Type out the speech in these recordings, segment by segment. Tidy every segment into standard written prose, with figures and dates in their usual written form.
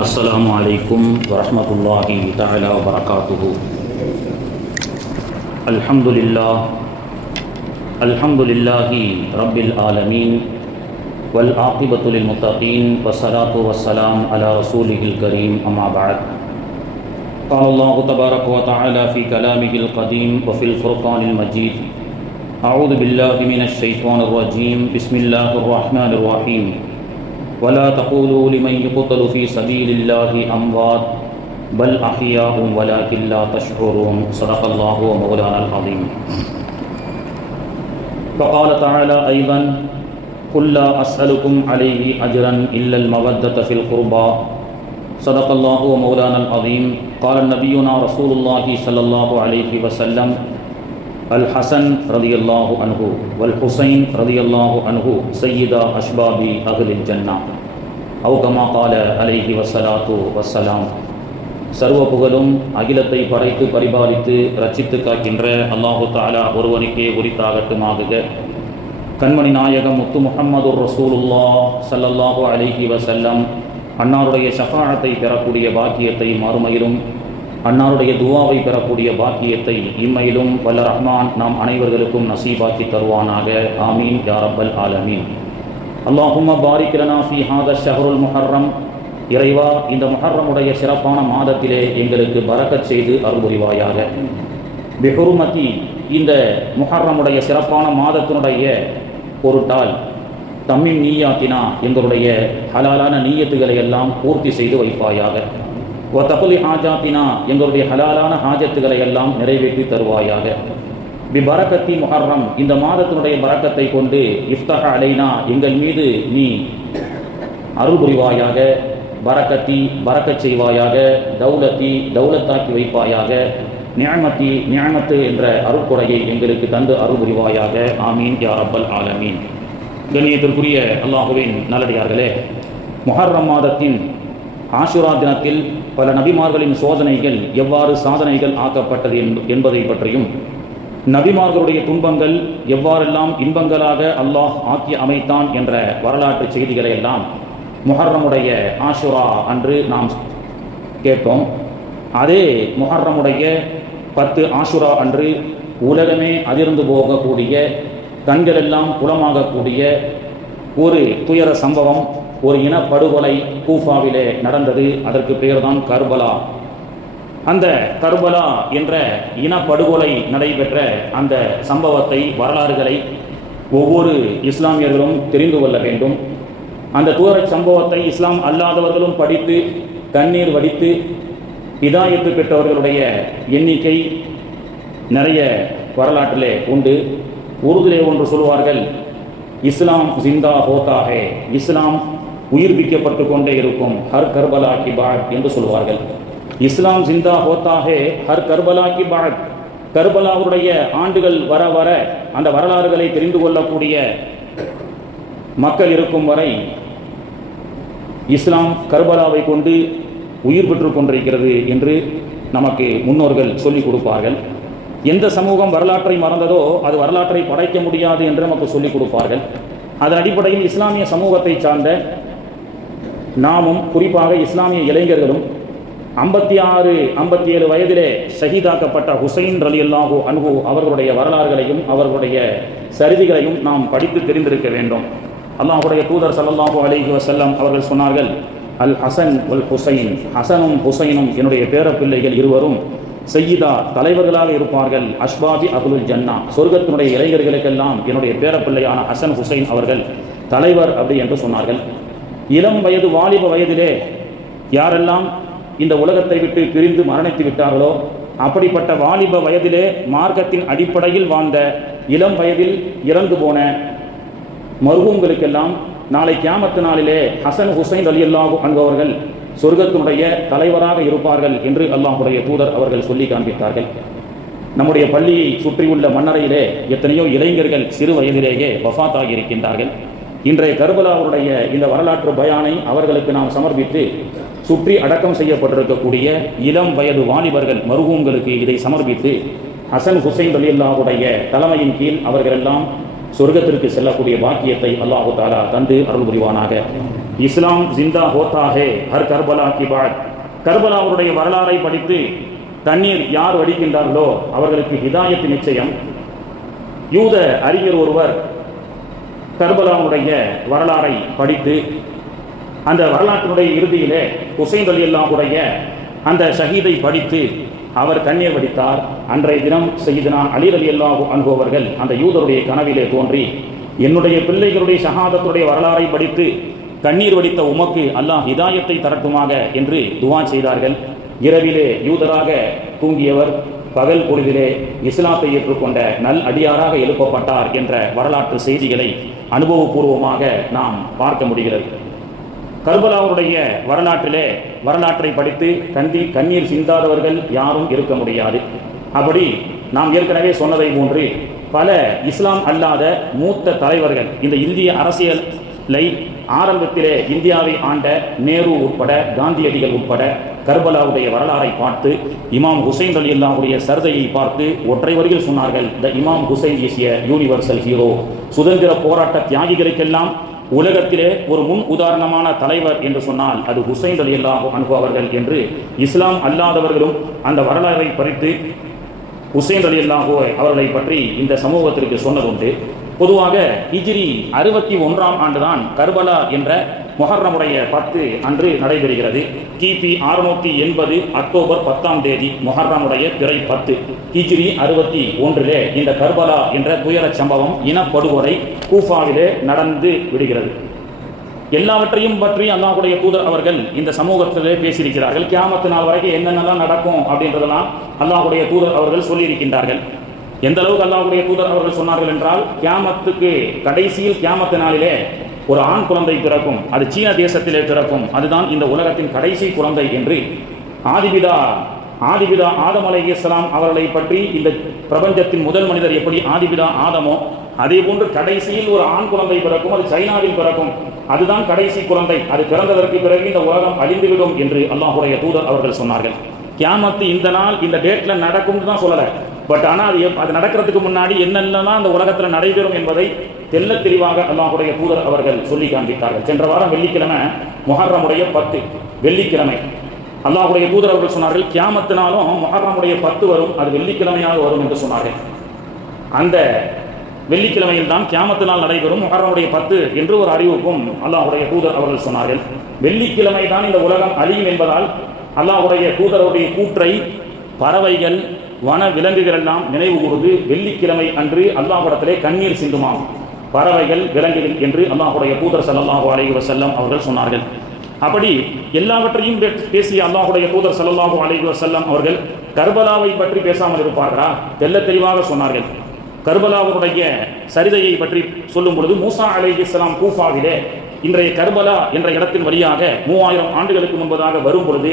अस्सलामु अलैकुम वरहमतुल्लाहि तआला वबरकातुहु। अल्हम्दुलिल्लाहि रब्बिल आलमीन वल आक़िबतु लिल मुत्तक़ीन वस्सलातु वस्सलाम अला रसूलिहिल करीम अम्मा बअद। क़ाल अल्लाहु तबारक व तआला फ़ी कलामिहिल क़दीम व फ़िल फ़ुरक़ानिल मजीद। अऊज़ु बिल्लाहि मिनश शैतानिर रजीम। बिस्मिल्लाहिर रहमानिर रहीम। वला तक़ूलू लिमन युक़तलु फ़ी सबीलिल्लाहि अम्वात बल अहियाउम वलाकिन ला तशऊरून। सदक़ल्लाहु मौलानल अज़ीम। फ़क़ाल तआला अय्ज़न क़ुल ला अस्अलुकुम अलैहि अजरन इल्लल मवद्दत फ़िल क़ुर्बा। सदक़ल्लाहु मौलानल अज़ीम। क़ाल नबियुना रसूलुल्लाहि सल्लल्लाहु अलैहि वसल्लम अल हसन रज़ियल्लाहु अन्हु वल हुसैन रज़ियल्लाहु अन्हु सय्यदा अशबाबी अहलिल जन्नह औ कमा क़ाल अलैहि वस्सलातु वस्सलाम। சர்வ புகழும் அகிலத்தை படைத்து பரிபாலித்து ரட்சித்து காக்கின்ற அல்லாஹு தஆலா ஒருவனுக்கே உரித்தாகட்டுமாக. கண்மணி நாயகம் முத்து முஹம்மதுர் ரசூலுல்லாஹ் ஸல்லல்லாஹு அலைஹி வஸல்லம் அன்னாருடைய ஷஃபாஅத்தை பெறக்கூடிய பாக்கியத்தை மறுமையிலும், அன்னாருடைய துவாவை பெறக்கூடிய பாக்கியத்தை இம்மையிலும் வல்ல ரஹ்மான் நாம் அனைவர்களுக்கும் நசீபாக்கி தருவானாக. ஆமீன் யா ரப்பல் ஆலமீன். அல்லாஹும்ம பாரிக் லனா ஃபீ ஹாதா ஷஹ்ருல் முஹர்ரம். இறைவா, இந்த முஹர்ரமுடைய சிறப்பான மாதத்திலே எங்களுக்கு பரக்கத் செய்து அருள் புரிவாயாக. பிஹுர்மதி, இந்த முஹர்ரமுடைய சிறப்பான மாதத்தினுடைய பொருட்டால் தம்மின் நீயாத்தினா, எங்களுடைய ஹலாலான நீயத்துகளை எல்லாம் பூர்த்தி செய்து வைப்பாயாக. வதகுலி ஹாஜாத்தினா, எங்களுடைய ஹலாலான ஹாஜத்துகளை எல்லாம் நிறைவேற்றி தருவாயாக. பி பரக்கத்தி முஹர்ரம், இந்த மாதத்தினுடைய பரக்கத்தை கொண்டு இஃப்தஹ அலைனா, எங்கள் மீது நீ அருள் புரிவாயாக. பரக்கத்தி, பரக்கச் செய்வாயாக. தௌலத்தி, தௌலத்தாக்கி வைப்பாயாக. நிஅமத்தி, நிஅமத்து என்ற அருட்கொடையை எங்களுக்கு தந்து அருள் புரிவாயாக. ஆமீன் யா ரப்பல் ஆலமீன். கண்ணியத்திற்குரிய அல்லாஹுவின் நல்லடியார்களே, முஹர்ரம் மாதத்தின் ஆஷுரா தினத்தில் பல நபிமார்களின் சோதனைகள் எவ்வாறு சாதனைகள் ஆக்கப்பட்டது என்பதை பற்றியும், நபிமார்களுடைய துன்பங்கள் எவ்வாறெல்லாம் இன்பங்களாக அல்லாஹ் ஆக்கி அமைத்தான் என்ற வரலாற்று செய்திகளை எல்லாம் முஹர்ரமுடைய ஆஷுரா அன்று நாம் கேட்டோம். அதே முஹர்ரமுடைய 10 ஆஷுரா அன்று உலகமே அதிர்ந்து போகக்கூடிய, கண்களெல்லாம் புலமாகக்கூடிய ஒரு துயர சம்பவம், ஒரு இனப்படுகொலை கூஃபாவிலே நடந்தது. அதற்கு பெயர்தான் கர்பலா. அந்த கர்பலா என்ற இனப்படுகொலை நடைபெற்ற அந்த சம்பவத்தை, வரலாறுகளை ஒவ்வொரு இஸ்லாமியர்களும் தெரிந்து கொள்ள வேண்டும். அந்த துயர சம்பவத்தை இஸ்லாம் அல்லாதவர்களும் படித்து கண்ணீர் வடித்து ஹிதாயத்து பெற்றவர்களுடைய எண்ணிக்கை நிறைய வரலாற்றிலே உண்டு. உருதுலே ஒன்று சொல்வார்கள், இஸ்லாம் ஜிந்தா ஹோதா ஹே, இஸ்லாம் உயிர்ப்பிக்கப்பட்டு கொண்டே இருக்கும், ஹர் கர்பலா கி பாத் என்று சொல்வார்கள். இஸ்லாம் ஜிந்தா ஹோதா ஹே ஹர் கர்பலா கி பாத். கர்பலாவுடைய ஆண்டுகள் வர வர அந்த வரலாறுகளை தெரிந்து கொள்ளக்கூடிய மக்கள் இருக்கும் வரை இஸ்லாம் கர்பலாவை கொண்டு உயிர் பெற்று கொண்டிருக்கிறது என்று நமக்கு முன்னோர்கள் சொல்லிக் கொடுப்பார்கள். எந்த சமூகம் வரலாற்றை மறந்ததோ அது வரலாற்றை படைக்க முடியாது என்று நமக்கு சொல்லிக் கொடுப்பார்கள். அதன் அடிப்படையில் இஸ்லாமிய சமூகத்தை சார்ந்த நாமும், குறிப்பாக இஸ்லாமிய இளைஞர்களும் 56, 57 வயதிலே ஷஹீதாக்கப்பட்ட ஹுசைன் ரலியல்லாஹு அன்ஹு அவர்களுடைய வரலாறுகளையும் அவர்களுடைய சரிதிகளையும் நாம் படித்து தெரிந்திருக்க வேண்டும். அல்லாஹுடைய தூதர் ஸல்லல்லாஹு அலைஹி வஸல்லம் அவர்கள் சொன்னார்கள், அல் ஹசன் வல் ஹுசைன், ஹசனும் ஹுசைனும் என்னுடைய பேரப்பிள்ளைகள் இருவரும் சையிதா, தலைவர்களாக இருப்பார்கள். அஷ்பாபி அஹ்லுல் ஜன்னா, சொர்க்கத்தினுடைய இளைஞர்களுக்கெல்லாம் என்னுடைய பேரப்பிள்ளையான ஹசன் ஹுசைன் அவர்கள் தலைவர் அப்படி என்று சொன்னார்கள். இளம் வயது, வாலிப வயதிலே யாரெல்லாம் இந்த உலகத்தை விட்டு பிரிந்து மரணித்து விட்டார்களோ, அப்படிப்பட்ட வாலிப வயதிலே மார்க்கத்தின் அடிப்படையில் வாழ்ந்த, இளம் வயதில் இறந்து போன மர்ஹூம்களுக்கெல்லாம் நாளை கியாமத்து நாளிலே ஹசன் ஹுசைன் ரலியல்லாஹு அன்ஹு அவர்கள் சொர்க்கத்தினுடைய தலைவராக இருப்பார்கள் என்று அல்லாஹ்வுடைய தூதர் அவர்கள் சொல்லி காண்பித்தார்கள். நம்முடைய பள்ளியை சுற்றியுள்ள மண்ணறையிலே எத்தனையோ இளைஞர்கள் சிறு வயதிலேயே வஃபாத்தாகி இருக்கின்றார்கள். இன்றைய கர்பலாவுடைய இந்த வரலாற்று பயானை அவர்களுக்கு நாம் சமர்ப்பித்து, சுற்றி அடக்கம் செய்யப்பட்டிருக்கக்கூடிய இளம் வயது வாலிபர்கள் மர்ஹூம்களுக்கு இதை சமர்ப்பித்து, ஹசன் ஹுசைன் ரலியல்லாஹுடைய தலைமையின் கீழ் அவர்களெல்லாம் சொர்க்கத்திற்கு செல்லக்கூடிய பாக்கியத்தை அல்லாஹு தஆலா தந்து அருள் புரிவானாக. இஸ்லாம் ஜிந்தா ஹோத்தா ஹே ஹர் கர்பலா கி பாத். கர்பலாவுடைய வரலாறை படித்து தண்ணீர் யார் வடிக்கின்றார்களோ அவர்களுக்கு ஹிதாயத்து நிச்சயம். யூத அறிஞர் ஒருவர் கர்பலாவுடைய வரலாறை படித்து அந்த வரலாற்றினுடைய இறுதியிலே ஹுசைன் ரலியல்லாஹுடைய அந்த ஷஹீதை படித்து அவர் கண்ணீர் வடித்தார். அன்றைய தினம் சையதுனா அலி ரலியல்லாஹு அன்ஹு அவர்கள் அந்த யூதருடைய கனவிலே தோன்றி, என்னுடைய பிள்ளைகளுடைய ஷஹாதத்துடைய வரலாறை படித்து கண்ணீர் வடித்த உமக்கு அல்லாஹ் ஹிதாயத்தை தரட்டுமாக என்று துவா செய்தார்கள். இரவிலே யூதராக தூங்கியவர் பகல் பொழுதிலே இஸ்லாத்தை ஏற்றுக்கொண்ட நல் அடியாராக எழுப்பப்பட்டார் என்ற வரலாற்று செய்திகளை அனுபவபூர்வமாக நாம் பார்க்க முடிகிறது. கர்பலாவுடைய வரலாற்றை படித்து கண்ணீர் சிந்தாதவர்கள் யாரும் இருக்க முடியாது. அப்படி நாம் ஏற்கனவே சொன்னதை போன்று பல இஸ்லாம் அல்லாத மூத்த தலைவர்கள் இந்த இந்திய அரசியலை ஆரம்பத்திலே இந்தியாவை ஆண்ட நேரு உட்பட காந்தியடிகள் உட்பட கர்பலாவுடைய வரலாறை பார்த்து இமாம் ஹுசைன் ரலியல்லாஹுடைய சர்தையை பார்த்து ஒற்றை வரியில் சொன்னார்கள், the Imam Hussain is a universal hero. சுதந்திர போராட்ட தியாகிகளுக்கெல்லாம் உலகத்திலே ஒரு முன் உதாரணமான தலைவர் என்று சொன்னால் அது ஹுசைன் ரலியல்லாஹு அன்ஹு அவர்கள் என்று இஸ்லாம் அல்லாதவர்களும் அந்த வரலாறை பறித்து ஹுசைன் ரலியல்லாஹு அவர்களை பற்றி இந்த சமூகத்திற்கு சொன்னதுண்டு. பொதுவாக ஹிஜ்ரி 61ஆம் ஆண்டுதான் கர்பலா என்ற முஹர்ரமுடைய 10 அன்று நடைபெறுகிறது. கிபி 680 அக்டோபர் 10ஆம் தேதி முஹர்ரமுடைய பிறை 10 ஹிஜ்ரி 61 இந்த கர்பலா என்ற துயர சம்பவம் இனப்படுகொலை கூஃபாவிலே நடந்து விடுகிறது. எல்லாவற்றையும் பற்றி அல்லாஹ்வுடைய தூதர் அவர்கள் இந்த சமூகத்திலே பேசியிருக்கிறார்கள். கியாமத்து நாள் வரைக்கும் என்னென்னலாம் நடக்கும் அப்படின்றதெல்லாம் அல்லாஹ்வுடைய தூதர் அவர்கள் சொல்லியிருக்கின்றார்கள். எந்த அளவுக்கு அல்லாஹ்வுடைய தூதர் அவர்கள் சொன்னார்கள் என்றால், கியாமத்துக்கு கடைசியில் கியாமத்து நாளிலே ஒரு ஆண் குழந்தை பிறக்கும், அது சீன தேசத்திலே பிறக்கும், அதுதான் இந்த உலகத்தின் கடைசி குழந்தை என்று ஆதிபிதா ஆதம் அலைஹிஸ்ஸலாம் அவர்களை பற்றி இந்த பிரபஞ்சத்தின் முதல் மனிதர் எப்படி ஆதிபிதா ஆதமோ அதே போன்று கடைசியில் ஒரு ஆண் குழந்தை பிறக்கும், அது சைனாவில் பிறக்கும், அதுதான் கடைசி குழந்தை, அது பிறந்ததற்கு பிறகு இந்த உலகம் அழிந்துவிடும் என்று அல்லாஹ்வுடைய தூதர் அவர்கள் சொன்னார்கள். கியாமத்து இந்த நாள் இந்த டேட்ல நடக்கும் தான் சொல்லலை. பட் ஆனால் அது நடக்கிறதுக்கு முன்னாடி என்னென்னலாம் அந்த உலகத்தில் நடைபெறும் என்பதை தெல்ல தெளிவாக அல்லாஹ்வுடைய தூதர் அவர்கள் சொல்லி காண்பித்தார்கள். சென்ற வாரம் வெள்ளிக்கிழமை முஹர்ரமுடைய 10 வெள்ளிக்கிழமை அல்லாஹ்வுடைய தூதர் அவர்கள் சொன்னார்கள், கியாமத்தினாலும் முஹர்ரமுடைய 10 வரும், அது வெள்ளிக்கிழமையாக வரும் என்று சொன்னார்கள். அந்த வெள்ளிக்கிழமையில் தான் கியாமத்து நாள் நடைபெறும், முஹர்ரமுடைய 10 என்று ஒரு அறிவிப்பும் அல்லாஹ்வுடைய தூதர் அவர்கள் சொன்னார்கள். வெள்ளிக்கிழமை தான் இந்த உலகம் அழியும் என்பதால் அல்லாஹ்வுடைய தூதருடைய கூற்றை பறவைகள் வன விலங்குகள் எல்லாம் நினைவு கூர்ந்து வெள்ளிக்கிழமை அன்று அல்லாஹ்விடத்திலே கண்ணீர் சிந்துமாம் பறவைகள் விலங்குகள் என்று அல்லாஹ்வுடைய தூதர் ஸல்லல்லாஹு அலைஹி வஸல்லம் அவர்கள் சொன்னார்கள். அப்படி எல்லாவற்றையும் பேசிய அல்லாஹ்வுடைய தூதர் ஸல்லல்லாஹு அலைஹி வஸல்லம் அவர்கள் கர்பலாவை பற்றி பேசாமல் இருப்பார்களா? தெல்ல தெளிவாக சொன்னார்கள். கர்பலாவுடைய சரிதையை பற்றி சொல்லும் பொழுது மூசா அலைஹிஸ்ஸலாம் கூஃபாவிலே இன்றைய கர்பலா என்ற இடத்தின் வழியாக 3000 ஆண்டுகளுக்கு முன்பதாக வரும் பொழுது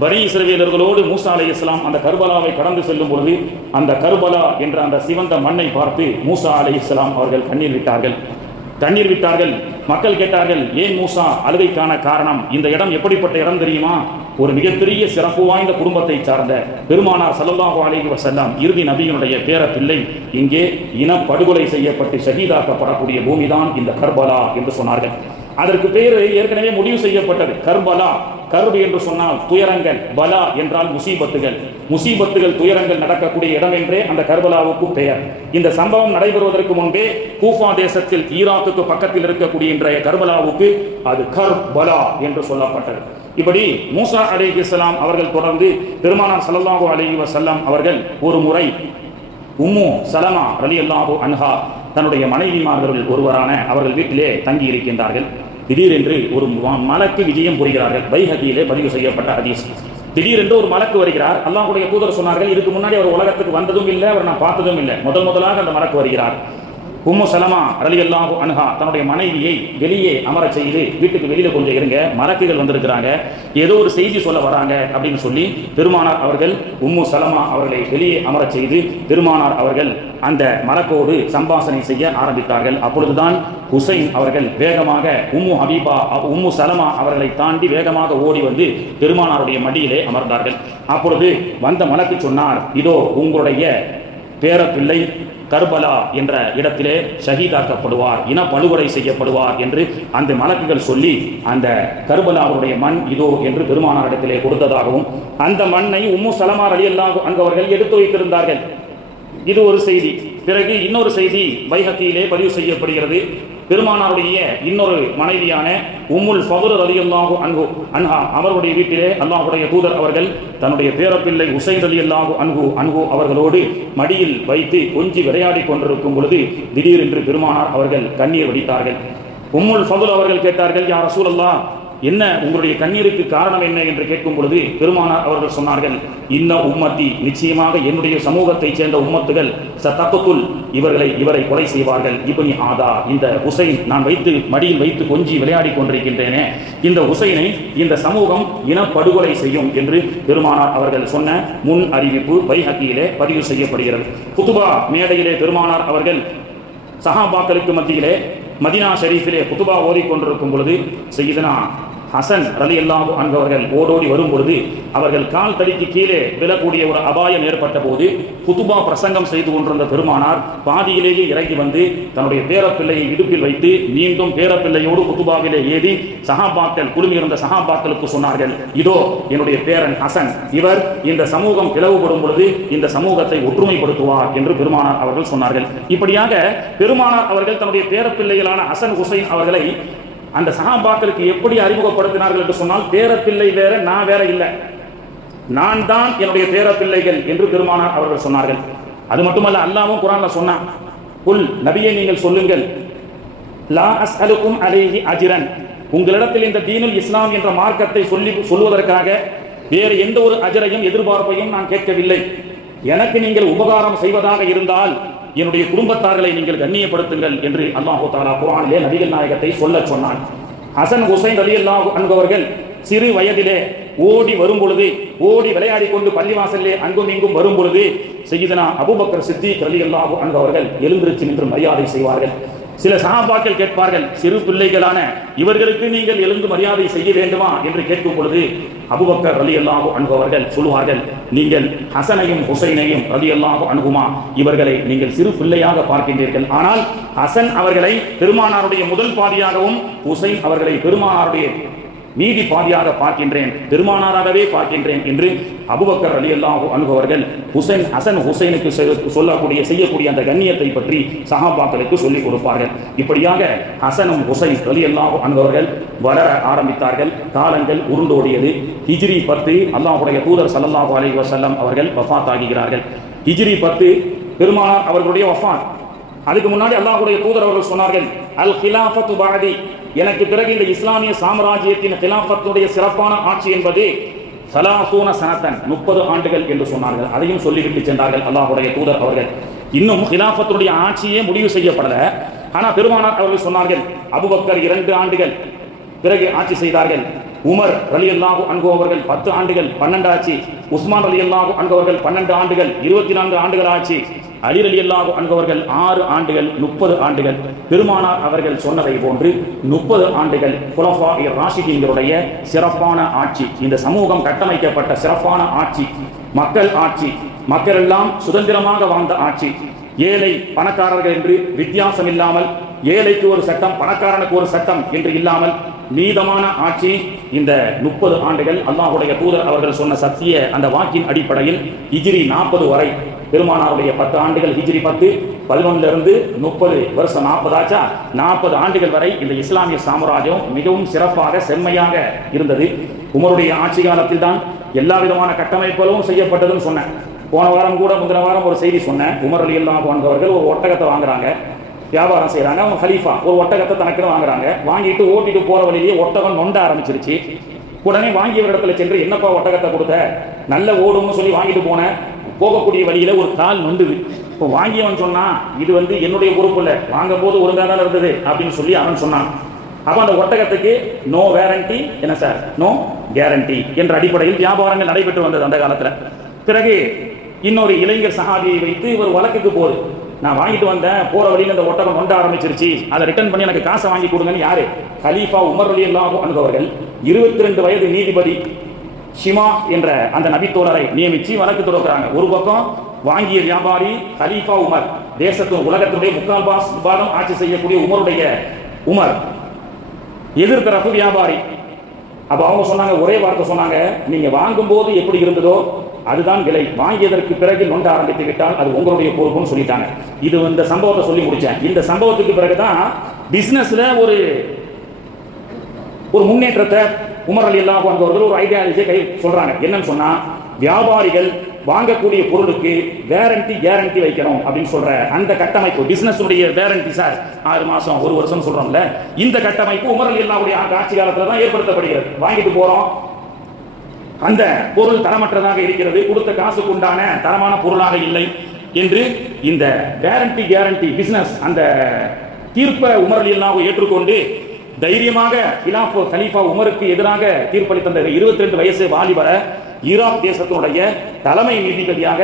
பனி இஸ்ரவேலர்களோடு மூசா அலைஹிஸ்ஸலாம் அந்த கர்பலாவை கடந்து செல்லும் பொழுது அந்த கர்பலா என்ற அந்த சிவந்த மண்ணை பார்த்து மூசா அலைஹிஸ்ஸலாம் அவர்கள் கண்ணீர் விட்டார்கள். மக்கள் கேட்டார்கள், ஏன் மூசா அழுகைக்கான காரணம்? இந்த இடம் எப்படிப்பட்ட இடம் தெரியுமா? ஒரு மிகப்பெரிய சிறப்பு வாய்ந்த குடும்பத்தை சார்ந்த பெருமானார் ஸல்லல்லாஹு அலைஹி வஸல்லம் இறுதி நபியினுடைய பேர பிள்ளை இங்கே இனப்படுகொலை செய்யப்பட்டு ஷஹீதாக்கப்படக்கூடிய பூமிதான் இந்த கர்பலா என்று சொன்னார்கள். அதற்கு பெயர் ஏற்கனவே முடிவு செய்யப்பட்டது, கர்பலா. கர்பு என்று சொன்னால் துயரங்கள், பலா என்றால் முசீபத்துகள் துயரங்கள் நடக்கக்கூடிய இடம் என்றே அந்த கர்பலாவுக்கு பெயர். இந்த சம்பவம் நடைபெறுவதற்கு முன்பே கூஃபா தேசத்தில் ஈராக்குக்கு பக்கத்தில் இருக்கக்கூடிய இன்றைய கர்பலாவுக்கு அது கர்பலா என்று சொல்லப்பட்டது. இப்படி மூசா அலைஹிஸ்ஸலாம் அவர்கள் தொடர்ந்து பெருமானார் ஸல்லல்லாஹு அலைஹி வஸல்லம் அவர்கள் ஒரு முறை உம்மு சலமா ரலியல்லாஹு அன்ஹா தன்னுடைய மனைவிமார்கள் ஒருவரான அவர்கள் வீட்டிலே தங்கி இருக்கின்றார்கள். திடீரென்று ஒரு மலக்கு விஜயம் புரிகிறார்கள். பைஹகியிலே பதிவு செய்யப்பட்ட ஹதீஸ். திடீரென்று ஒரு மலக்கு வருகிறார். அல்லாஹ்வுடைய தூதர் சொன்னார்கள், இதுக்கு முன்னாடி அவர் உலகத்துக்கு வந்ததும் இல்லை, அவர் நான் பார்த்ததும் இல்லை, முதலாக அந்த மலக்கு வருகிறார். உம்மு சலமா ரலியல்லாஹு அன்ஹா தன்னுடைய மனைவியை வெளியே அமரச் செய்து, வீட்டுக்கு வெளியில கொஞ்சம் இருங்க, மலக்குகள் வந்திருக்கிறாங்க, ஏதோ ஒரு செய்தி சொல்ல வராங்க அப்படின்னு சொல்லி பெருமானார் அவர்கள் உம்மு சலமா அவர்களை வெளியே அமரச் செய்து பெருமானார் அவர்கள் அந்த மலக்கோடு சம்பாஷணை செய்ய ஆரம்பித்தார்கள். அப்பொழுதுதான் ஹுசைன் அவர்கள் வேகமாக உம்மு சலமா அவர்களை தாண்டி வேகமாக ஓடி வந்து பெருமானாருடைய மடியிலே அமர்ந்தார்கள். அப்பொழுது வந்த மலக்கு சொன்னார், இதோ உங்களுடைய பேரப்பிள்ளை கர்பலா என்ற இடத்திலே ஷஹீதாக்கப்படுவார், இன படுகொலை செய்யப்படுவார் என்று அந்த மலக்குகள் சொல்லி அந்த கர்பலாவுடைய மண் இதோ என்று பெருமானாரிடத்திலே கொடுத்ததாகவும் அந்த மண்ணை உம்மு சலமா ரலியல்லாஹு அன்ஹா அவர்கள் எடுத்து வைத்திருந்தார்கள். இது ஒரு செய்தி. பிறகு இன்னொரு செய்தி பைஹக்கியிலே பதிவு செய்யப்படுகிறது. பெருமானாருடைய இன்னொரு மனைவியான உம்முல் ஃபதுல் ரலியல்லாஹு அன்ஹா அவர்களுடைய வீட்டிலே அல்லாஹ்வுடைய தூதர் அவர்கள் தன்னுடைய பேரப்பிள்ளை உசைன் ரலியல்லாஹு அன்ஹு அவர்களோடு மடியில் வைத்து கொஞ்சி விளையாடி கொண்டிருக்கும் பொழுது திடீரென்று பெருமானார் அவர்கள் கண்ணீர் வடித்தார்கள். உம்முல் ஃபதுல் அவர்கள் கேட்டார்கள், யா ரசூலல்லாஹ், என்ன உங்களுடைய கண்ணீருக்கு காரணம் என்ன என்று கேட்கும் பொழுது பெருமானார் அவர்கள் சொன்னார்கள், இன்ன உம்மத்தி, நிச்சயமாக என்னுடைய சமூகத்தைச் சேர்ந்த உம்மத்துகள் சத்தத்துல் இவரை கொலை செய்வார்கள். இப்னி ஆதா, இந்த ஹுசைன் நான் மடியில் வைத்து கொஞ்சி விளையாடி கொண்டிருக்கின்றேனே, இந்த ஹுசைனை இந்த சமூகம் இனப்படுகொலை செய்யும் என்று பெருமானார் அவர்கள் சொன்ன முன் அறிவிப்பு பைஹக்கியிலே பதிவு செய்யப்படுகிறது. குதுபா மேடையிலே பெருமானார் அவர்கள் சஹாபாக்களுக்கு மத்தியிலே மதீனா ஷரீஃபிலே குதுபா ஓதிக்கொண்டிருக்கும் பொழுது சையதுனா ஹசன் ரலியல்லாஹு அன்ஹு அவர்கள் ஓடோடி வரும் பொழுது அவர்கள் கால் தடிக்கு கீழே விழக்கூடிய ஒரு அபாயம் ஏற்பட்ட போது குதுபா பிரசங்கம் செய்து கொண்டிருந்த பெருமானார் பாதியிலேயே இறங்கி வந்து தன்னுடைய பேரப்பிள்ளையை இடுப்பில் வைத்து மீண்டும் பேரப்பிள்ளையோடு குதுபாவிலே ஏறி சஹாபாக்கள் குழுமியிருந்த சஹாபாக்களுக்கு சொன்னார்கள், இதோ என்னுடைய பேரன் ஹசன், இவர் இந்த சமூகம் பிளவுபடும் பொழுது இந்த சமூகத்தை ஒற்றுமைப்படுத்துவார் என்று பெருமானார் அவர்கள் சொன்னார்கள். இப்படியாக பெருமானார் அவர்கள் தன்னுடைய பேரப்பிள்ளைகளான ஹசன் ஹுசைன் அவர்களை அந்த சஹாபாக்களுக்கு எப்படி அறிமுகப்படுத்தினார்கள் என்று சொன்னால், பேரப்பிள்ளை வேற, நான் வேற இல்லை, நான் தான் என்னுடைய பேரப்பிள்ளைகள் என்று பெருமானார் அவர்கள் சொன்னார்கள். அது மட்டுமல்ல, அல்லாஹ்வும் குர்ஆன்ல சொன்னான், குல், நபியே நீங்கள் சொல்லுங்கள், லா அஸ்அலுக்கும் அலைஹி அஜ்ரன், உங்களிடத்தில் இந்த தீனுல் இஸ்லாம் என்ற மார்க்கத்தை சொல்வதற்காக வேறு எந்த ஒரு அஜரையும் எதிர்பார்ப்பையும் நான் கேட்கவில்லை. எனக்கு நீங்கள் உபகாரம் செய்வதாக இருந்தால் என்னுடைய குடும்பத்தார்களை நீங்கள் கண்ணியப்படுத்துங்கள் என்று அல்லாஹ் தஆலா குர்ஆனிலே நபிகள் நாயகத்தை சொல்லச் சொன்னான். ஹசன் ஹுசைன் ரலியல்லாஹு அன்ஹு அவர்கள் சிறு வயதிலே ஓடி வரும் பொழுது, ஓடி விளையாடி கொண்டு பள்ளிவாசலிலே அங்கும் இங்கும் வரும் பொழுது சையதுனா அபூபக்கர் சித்திக் ரலியல்லாஹு அன்ஹு அவர்கள் எழுந்திருச்சு நின்று மரியாதை செய்வார்கள். சில சஹாபாக்கள் கேட்பார்கள், சிறு பிள்ளைகளான இவர்களுக்கு நீங்கள் எழுந்து மரியாதை செய்ய வேண்டுமா என்று கேட்கும் பொழுது அபூபக்கர் ரலியல்லாஹு அன்ஹு அவர்கள் சொல்லுவார்கள், நீங்கள் ஹசனையும் ஹுசைனையும் ரலியல்லாஹு அன்ஹுமா இவர்களை நீங்கள் சிறு பிள்ளையாக பார்க்கின்றீர்கள், ஆனால் ஹசன் அவர்களை பெருமானாருடைய முதல் பாதியாகவும் ஹுசைன் அவர்களை பெருமானாருடைய நீதி பாதியாக பார்க்கின்றேன், பெருமானாராகவே பார்க்கின்றேன் என்று அபூபக்கர் ரலியல்லாஹு அன்ஹு அவர்கள் ஹசன் ஹுசைனுக்கு செய்யக்கூடிய அந்த கண்ணியத்தை பற்றி சஹாபாக்களுக்கு சொல்லிக் கொடுப்பார்கள். இப்படியாக ஹசனும் ஹுசைன் ரலியல்லாஹு அன்ஹு அவர்கள் வளர ஆரம்பித்தார்கள். காலங்கள் உருண்டோடியது. ஹிஜ்ரி 10 அல்லாஹ்வுடைய தூதர் ஸல்லல்லாஹு அலைஹி வஸல்லம் அவர்கள் வஃபாத் ஆகிறார்கள். ஹிஜ்ரி 10 பெருமானார் அவர்களுடைய வஃபாத். அதுக்கு முன்னாடி அல்லாஹ்வுடைய தூதர் அவர்கள் சொன்னார்கள், அல் கிலாஃபத்து பஅதி, எனக்கு பிறகு இந்த இஸ்லாமிய சாம்ராஜ்யத்தின் கிலாஃபத்துடைய சிறப்பான ஆட்சி என்பது சலாசூன சனத்தன் 30 ஆண்டுகள் என்று சொன்னார்கள். அதையும் சொல்லிவிட்டு சென்றார்கள் அல்லாஹ்வுடைய தூதர் அவர்கள். இன்னும் கிலாஃபத்துடைய ஆட்சியே முடிவு செய்யப்படல. ஆனா பெருமானார் அவர்கள் சொன்னார்கள், அபூபக்கர் 2 ஆண்டுகள் பிறகு ஆட்சி செய்தார்கள். உமர் ரலியல்லாஹு அன்ஹு அவர்கள் 10 ஆண்டுகள் 12 ஆட்சி. உஸ்மான் ரலியல்லாஹு அன்ஹு அவர்கள் 12 ஆண்டுகள் 24 ஆண்டுகள் ஆட்சி. அலி ரலியல்லாஹு அன்ஹு அவர்கள் 6 ஆண்டுகள் 30 ஆண்டுகள். பெருமானார் அவர்கள் சொன்னதை போன்று 30 ஆண்டுகள் குலஃபாஇ ராஷிதீன்களுடைய சிறப்பான ஆட்சி, இந்த சமூகம் கட்டமைக்கப்பட்ட சிறப்பான ஆட்சி, மக்கள் ஆட்சி, மக்கள் எல்லாம் சுதந்திரமாக வாழ்ந்த ஆட்சி, ஏழை பணக்காரர்கள் என்று வித்தியாசம் இல்லாமல், ஏழைக்கு ஒரு சட்டம் பணக்காரனுக்கு ஒரு சட்டம் என்று இல்லாமல் நீதமான ஆட்சி. இந்த 30 ஆண்டுகள் அல்லாஹ்வுடைய தூதர் அவர்கள் சொன்ன சத்திய அந்த வாக்கின் அடிப்படையில் ஹிஜ்ரி 40 வரை பெருமானாருடைய 10 ஆண்டுகள் ஹிஜ்ரி 10 11 இருந்து 30 வருஷம் 40 ஆச்சா, 40 ஆண்டுகள் வரை இந்த இஸ்லாமிய சாம்ராஜ்யம் மிகவும் சிறப்பாக செம்மையாக இருந்தது. உமருடைய ஆட்சி காலத்தில் தான் எல்லா விதமான கட்டமைப்புகளும் செய்யப்பட்டதுன்னு சொன்னேன். போன வாரம் கூட முந்தின வாரம் ஒரு செய்தி சொன்னேன். உமர் ரலியல்லாஹு அன்ஹு அவர்கள் ஒரு ஒட்டகத்தை வாங்குறாங்க, வியாபாரம் செய்யறாங்க. அவங்க ஹலீஃபா ஒரு ஒட்டகத்தை தனக்குன்னு வாங்குறாங்க. வாங்கிட்டு ஓட்டிட்டு போற வழியிலேயே ஒட்டகம் நொண்ட ஆரம்பிச்சிருச்சு. உடனே வாங்கியவர் இடத்துல சென்று, என்னப்பா ஒட்டகத்தை கொடுத்த, நல்ல ஓடும்னு சொல்லி வாங்கிட்டு போனேன், போகக்கூடிய வழியில ஒரு கால் நொண்டுது. இப்போ வாங்கியவன் சொன்னா, இது என்னுடைய பொறுப்பு இல்லை, வாங்கும் போது ஒழுங்காக தான் இருந்தது அப்படின்னு சொல்லி அவன் சொன்னான். அப்ப அந்த ஒட்டகத்துக்கு நோ வேரண்டி, என்ன சார், நோ கேரண்டி என்ற அடிப்படையில் வியாபாரங்கள் நடைபெற்று வந்தது அந்த காலத்துல. பிறகு இன்னொரு இளைஞர் சஹாபியை வைத்து இவர் வழக்குக்கு போகுது. நான் வாங்கிட்டு வந்தேன், போற வழியில் இந்த ஒட்டகம் நொண்ட ஆரம்பிச்சிருச்சு, அதை ரிட்டர்ன் பண்ணி எனக்கு காசை வாங்கி கொடுங்கன்னு யாரு, கலீஃபா உமர் ரலியல்லாஹு அன்ஹு அவர்கள் 22 வயது நீதிபதி ஷிமா என்ற அந்த நபித்தோழரை நியமிச்சு வழக்கு தொடர்கிறாங்க. ஒரு பக்கம் வாங்கிய வியாபாரி கலீஃபா உமர், தேசத்தின் உலகத்தினுடைய முக்கால் பாகம் ஆட்சி செய்யக்கூடிய உமர் எதிர்த்தரப்பு வியாபாரி. அப்ப அவங்க சொன்னாங்க, ஒரே வார்த்தை சொன்னாங்க, நீங்க வாங்கும் போது எப்படி இருந்ததோ அதுதான் விலை, வாங்கியதற்கு பிறகு நொண்ட ஆரம்பித்து விட்டால் அது உங்களுடைய பொறுப்புன்னு சொல்லிட்டாங்க. இது இந்த சம்பவத்தை சொல்லி முடிச்சேன். இந்த சம்பவத்துக்கு பிறகுதான் பிசினஸ்ல ஒரு முன்னேற்றத்தை உமர் ரலியல்லாஹு அன்ஹு அவர்கள் ஒரு ஐடியாலஜியை கை சொல்றாங்க. என்னன்னு சொன்னா, வியாபாரிகள் வாங்கக்கூடிய பொருளுக்கு கேரண்டி வைக்கணும் அப்படின்னு சொல்ற அந்த கட்டமைப்பு, பிசினஸ் உடைய வேரண்டி சார் 6 மாசம் 1 வருஷம் சொல்றோம்ல, இந்த கட்டமைப்பு உமர் ரலியல்லாஹுடைய ஆட்சி காலத்துல தான் ஏற்படுத்தப்படுகிறது. வாங்கிட்டு போறோம், அந்த பொருள் தரமற்றதாக இருக்கிறது, கொடுத்த காசுக்கு உண்டான தரமான பொருளாக இல்லை என்று இந்த கேரண்டி பிசினஸ் அந்த தீர்ப்பை உமர் ரலியல்லாஹு ஏற்றுக்கொண்டு தைரியமாக கலீஃபா உமருக்கு எதிராக தீர்ப்பளித்த 22 வயசு வாலிபர ஈராக் தேசத்தினுடைய தலைமை நீதிபதியாக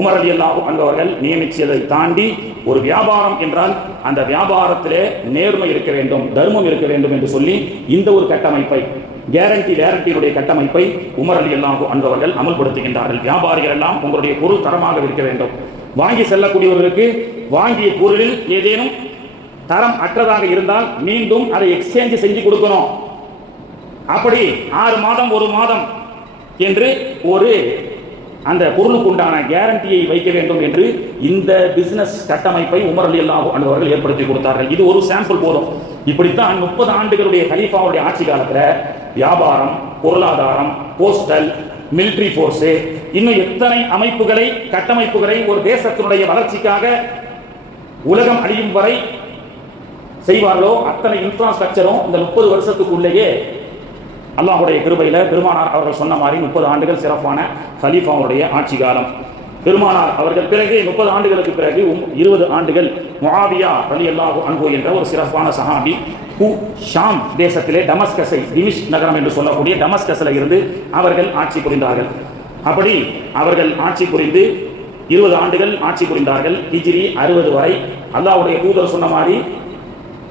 உமர் ரலியல்லாஹு அன்ஹு அவர்கள் நியமித்ததை தாண்டி, ஒரு வியாபாரம் என்றால் அந்த வியாபாரத்திலே நேர்மை இருக்க வேண்டும், தர்மம் இருக்க வேண்டும் என்று சொல்லி இந்த ஒரு கட்டமைப்பை, வேரண்டியினுடைய கட்டமைப்பை உமர் ரலியல்லாஹு அன்ஹு அவர்கள் அமல்படுத்துகின்றார்கள். வியாபாரிகள் எல்லாம் உங்களுடைய பொருள் தரமாக இருக்க வேண்டும், வாங்கி செல்லக்கூடியவர்களுக்கு வாங்கிய பொருளில் ஏதேனும் தரம் அற்றதாக இருந்தால் மீண்டும் அதை எக்ஸ்சேஞ்ச் செஞ்சு கொடுக்கணும். அப்படி 6 மாதம் 1 மாதம் என்று ஒரு அந்த பொருளுக்கு உண்டான கேரண்டியை வைக்க வேண்டும் என்று இந்த பிசினஸ் கட்டமைப்பை உமர் ரலியல்லாஹு அன்ஹு அவர்கள் ஏற்படுத்தி கொடுத்தார்கள். இது ஒரு சாம்பிள் போதும். இப்படித்தான் 30 ஆண்டுகளுடைய கலீஃபாவுடைய ஆட்சி காலத்தில் வியாபாரம், பொருளாதாரம், போஸ்டல், மிலிட்டரி போர்ஸ், இன்னும் எத்தனை அமைப்புகளை கட்டமைப்புகளை ஒரு தேசத்தினுடைய வளர்ச்சிக்காக உலகம் அழியும் வரை செய்வார்களோ அத்தனை இன்ஃப்ராஸ்ட்ரக்சரும் இந்த 30 வருஷத்துக்குள்ளேயே அல்லாஹ்வுடைய கிருபையில பெருமானார் அவர்கள் சொன்ன மாதிரி 30 ஆண்டுகள் சிறப்பான கலீஃபாவுடைய ஆட்சி காலம். பெருமானார் அவர்கள் பிறகு 30 ஆண்டுகளுக்கு பிறகு 20 ஆண்டுகள் முஆவியா ரலியல்லாஹு அன்ஹு என்ற ஒரு சிறப்பான சஹாபி ஷாம் தேசத்திலே திமிஷ் நகரம் என்று சொல்லக்கூடிய டமஸ்கஸில் இருந்து அவர்கள் ஆட்சி புரிந்தார்கள். அப்படி அவர்கள் ஆட்சி புரிந்து 20 ஆண்டுகள் ஆட்சி புரிந்தார்கள். ஹிஜ்ரி 60 வரை அல்லாஹ்வுடைய தூதர் சொன்ன மாதிரி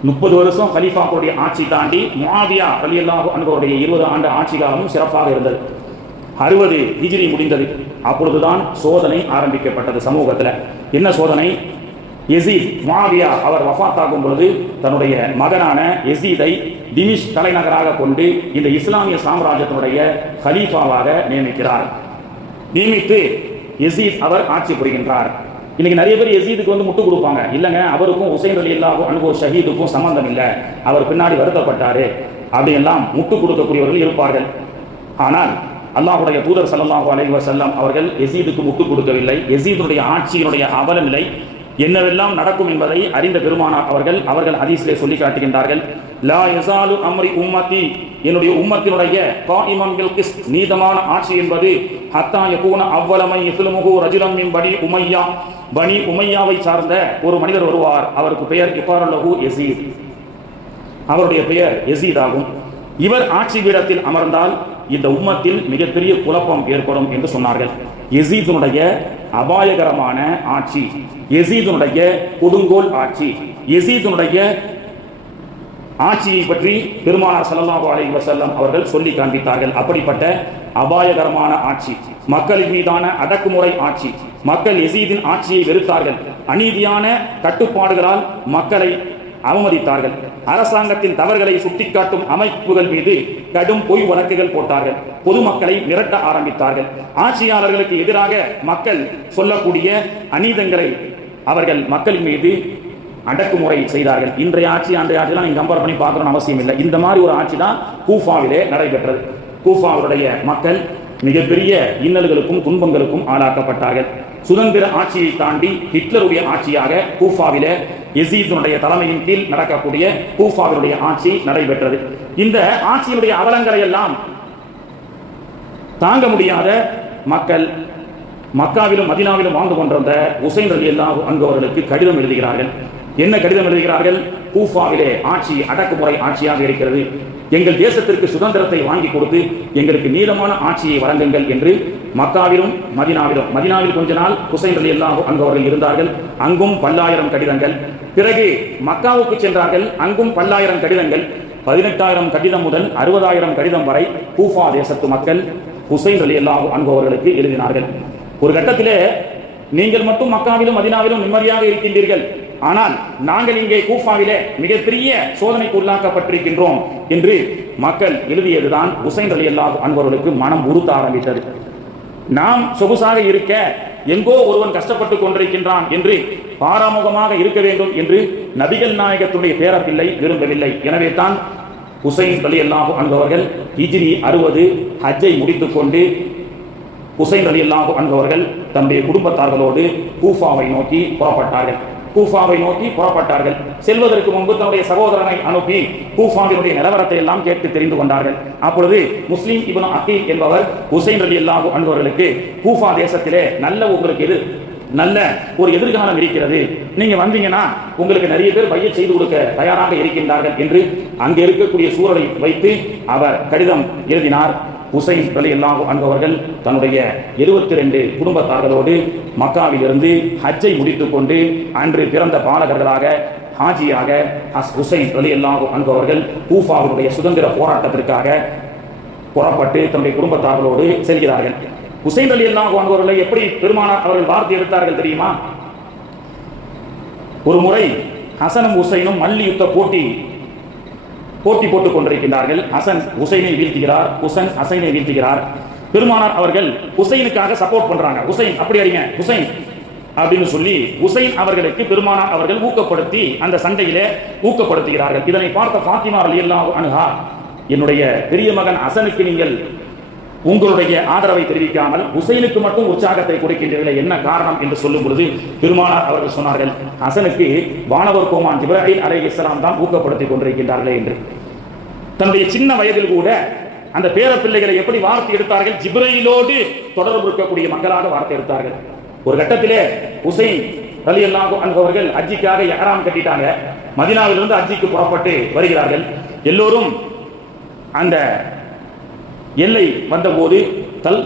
30 வருஷம் கலீஃபாவுடைய ஆட்சி தாண்டி முஆவியா ரலியல்லாஹு அன்ஹு அவருடைய 20 ஆண்டு ஆட்சி காலமும் சிறப்பாக இருந்தது. 60 ஹிஜ்ரி முடிந்தது. அப்பொழுதுதான் சோதனை ஆரம்பிக்கப்பட்டது சமூகத்தில். என்ன சோதனை? யசீத் முஆவியா அவர் வஃபாத்தாகும் பொழுது தன்னுடைய மகனான யசீதை திமிஷ் தலைநகராக கொண்டு இந்த இஸ்லாமிய சாம்ராஜ்யத்தினுடைய கலீஃபாவாக நியமித்து யசீத் அவர் ஆட்சி புரிகின்றார். இன்னைக்கு நிறைய பேர் யசீதுக்கு முட்டு கொடுப்பாங்க. இல்லைங்க, அவருக்கும் ஹுசைன் ரலியல்லாஹு அன்ஹு ஷஹீதுக்கும் சம்பந்தம் இல்லை, அவர் பின்னாடி வருத்தப்பட்டாரு அப்படியெல்லாம் முட்டு கொடுக்கக்கூடியவர்கள் இருப்பார்கள். ஆனால் அல்லாஹ்வுடைய தூதர் ஸல்லல்லாஹு அலைஹி வஸல்லம் அவர்கள் யசீதுக்கு முட்டு கொடுக்கவில்லை. யசீதுடைய ஆட்சியினுடைய அவல நிலை என்னவெல்லாம் நடக்கும் என்பதை அறிந்த பெருமானார் அவர்கள் ஹதீஸிலே சொல்லி காட்டுகின்றார்கள். லா யஸாலு அம்ரி உம்மத்தி, என்னுடைய உம்மத்தினுடைய காயிமன் பில் கிஸ்த், நீதமான ஆட்சி என்பது ஹத்தா யகூன அவ்வலமை யஸ்லுமுஹு ரஜுலம் மின் பனி உமையாவை சார்ந்த ஒரு மனிதர் வருவார். அவருக்கு பெயர் இஃபாரல்லஹு யசீத், அவருடைய பெயர் யசீத் ஆகும். இவர் ஆட்சி பீடத்தில் அமர்ந்தால் இந்த உம்மத்தில் மிகப்பெரிய குழப்பம் ஏற்படும் என்று சொன்னார்கள். யசீதுனுடைய அபாயகரமான ஆட்சி, யசீதுனுடைய கொடுங்கோல் ஆட்சி, யசீதுனுடைய ஆட்சியை பற்றி பெருமானார் ஸல்லல்லாஹு அலைஹி வஸல்லம் அவர்கள் சொல்லி காண்பித்தார்கள். அப்படிப்பட்ட அபாயகரமான ஆட்சி, மக்களின் மீதான அடக்குமுறை ஆட்சி, மக்கள் யசீதின் ஆட்சியை வெறுத்தார்கள். அநீதியான கட்டுப்பாடுகளால் மக்களை அவமதித்தார்கள். அரசாங்கத்தின் தவறுகளை சுட்டிக்காட்டும் அமைப்புகள் மீது கடும் பொய் வழக்குகள் போட்டார்கள். பொதுமக்களை மிரட்ட ஆரம்பித்தார்கள். ஆட்சியாளர்களுக்கு எதிராக மக்கள் சொல்லக்கூடிய அநீதங்களை அவர்கள் மக்களின் மீது அடக்குமுறை செய்தார்கள். இன்றைய ஆட்சி அன்றைய ஆட்சியெல்லாம் நீங்க கம்பேர் பண்ணி பார்க்கணும்னு அவசியம் இல்லை. இந்த மாதிரி ஒரு ஆட்சி தான் கூஃபாவிலே நடைபெற்றது. கூஃபாவுடைய மக்கள் மிகப்பெரிய இன்னல்களுக்கும் துன்பங்களுக்கும் ஆளாக்கப்பட்டார்கள். சுதந்திர ஆட்சியை தாண்டி ஹிட்லருடைய ஆட்சியாக கூஃபாவிலே யசீதுடைய தலைமையின் கீழ் நடக்கக்கூடிய கூஃபாவினுடைய ஆட்சி நடைபெற்றது. இந்த ஆட்சியினுடைய அவலங்களை எல்லாம் தாங்க முடியாத மக்கள் மக்காவிலும் மதீனாவிலும் வாழ்ந்து கொண்டிருந்த ஹுசைன் ரலியல்லாஹு அன்ஹு அவர்களுக்கு கடிதம் எழுதுகிறார்கள். என்ன கடிதம் எழுதுகிறார்கள்? கூஃபாவிலே ஆட்சி அடக்குமுறை ஆட்சியாக இருக்கிறது, எங்கள் தேசத்திற்கு சுதந்திரத்தை வாங்கி கொடுத்து எங்களுக்கு நீளமான ஆட்சியை வழங்குங்கள் என்று மக்காவிலும் மதீனாவில் கொஞ்ச நாள் ஹுசைன் ரலியல்லாஹு அன்ஹு அவர்கள் இருந்தார்கள். அங்கும் பல்லாயிரம் கடிதங்கள். பிறகு மக்காவுக்கு சென்றார்கள். அங்கும் பல்லாயிரம் கடிதங்கள். 18,000 கடிதம் முதல் 60,000 கடிதம் வரை கூஃபா தேசத்து மக்கள் ஹுசைன் ரலியல்லாஹு அன்ஹு அவர்களுக்கு எழுதினார்கள். ஒரு கட்டத்திலே நீங்கள் மட்டும் மக்காவிலும் மதீனாவிலும் நிம்மதியாக இருக்கின்றீர்கள், ஆனால் நாங்கள் இங்கே கூஃபாவிலே மிகப்பெரிய சோதனைக்கு உள்ளாக்கப்பட்டிருக்கின்றோம் என்று மக்கள் எழுதியதுதான் ஹுசைன் ரலியல்லாஹு அன்ஹு அவர்களுக்கு மனம் உறுத்த ஆரம்பித்தது. நாம் சொகுசாக இருக்க எங்கோ ஒருவன் கஷ்டப்பட்டு கொண்டிருக்கின்றான் என்று பாராமுகமாக இருக்க வேண்டும் என்று நபிகள் நாயகத்துடைய பேரப்பிள்ளை விரும்பவில்லை. எனவே தான் ஹுசைன் ரலியல்லாஹு அன்ஹு அவர்கள் ஹிஜ்ரி 60 ஹஜ்ஜை முடித்துக் கொண்டு ஹுசைன் ரலியல்லாஹு அன்ஹு அவர்கள் தன்னுடைய குடும்பத்தார்களோடு கூஃபாவை நோக்கி புறப்பட்டார்கள். செல்வதற்கு முன்பு தன்னுடைய சகோதரனை அனுப்பி கூஃபாவினுடைய நிலவரத்தை எல்லாம் கேட்டு தெரிந்து கொண்டார்கள். அப்பொழுது முஸ்லிம் இப்னு அகீல் என்பவர் ஹுசைன் ரலியல்லாஹு அன்ஹு அவர்களுக்கு கூஃபா தேசத்திலே நல்ல ஒரு எதிர்காலம் இருக்கிறது, நீங்க வந்தீங்கன்னா உங்களுக்கு நிறைய பேர் பையச் செய்து கொடுக்க தயாராக இருக்கின்றார்கள் என்று அங்கே இருக்கக்கூடிய சூழலை வைத்து அவர் கடிதம் எழுதினார். ஹுசைன் ரலியல்லாஹு அன்ஹு அவர்கள் தன்னுடைய 72 குடும்பத்தார்களோடு மக்காவிலிருந்து ஹஜ்ஜை முடித்துக் கொண்டு அன்று பிறந்த பாலகர்களாக ஹாஜியாக ஹுசைன் ரலியல்லாஹு அன்ஹு அவர்கள் கூஃபாவுடைய சுதந்திர போராட்டத்திற்காக புறப்பட்டு தன்னுடைய குடும்பத்தார்களோடு செல்கிறார்கள். ஹுசைன் ரலியல்லாஹு அன்ஹு அவர்களை எப்படி பெருமானார் அவர்கள் வார்த்தை எடுத்தார்கள் தெரியுமா? ஒரு முறை ஹசனும் ஹுசைனும் மல்லி யுத்த போட்டி போட்டுக் கொண்டிருக்கின்றார்கள். ஹசன் ஹுசைனை வீழ்த்துகிறார், ஹுசைன் ஹசனை வீழ்த்துகிறார். பெருமானார் அவர்கள் ஹுசைனுக்காக சப்போர்ட் பண்றாங்க. ஹுசைன் அப்படி அடிங்க, ஹுசைன் அப்படின்னு சொல்லி ஹுசைன் அவர்களுக்கு பெருமானார் அவர்கள் ஊக்கப்படுத்தி அந்த சண்டையிலே ஊக்கப்படுத்துகிறார்கள். இதனை பார்த்த ஃபாத்திமா ரலியல்லாஹு அன்ஹா, என்னுடைய பெரிய மகன் ஹசனுக்கு நீங்கள் உங்களுடைய ஆதரவை தெரிவிக்காமல் ஹுசைனுக்கு மட்டும் உற்சாகத்தை கொடுக்கின்றீர்களே, என்ன காரணம் என்று சொல்லும் பொழுது பெருமானார் அவர்கள் சொன்னார்கள், ஹசனுக்கு வானவர் கோமான் ஜிப்ராயில் அலைஹிஸ்ஸலாம் தான் ஊக்கப்படுத்திக் கொண்டிருக்கின்றார்களே என்று. தன்னுடைய சின்ன வயதில் கூட அந்த பேர பிள்ளைகளை எப்படி வார்த்தை எடுத்தார்கள், ஜிப்ராயிலோடு தொடர்பு இருக்கக்கூடிய மக்களாக வார்த்தை எடுத்தார்கள். ஒரு கட்டத்திலே ஹுசைன் ரலியல்லாஹு அன்ஹு அவர்கள் ஹஜ்ஜிக்காக இஹ்ராம் கட்டிட்டாங்க. மதீனாவிலிருந்து ஹஜ்ஜிக்கு புறப்பட்டு வருகிறார்கள். எல்லோரும் அந்த எல்லை வந்தபோது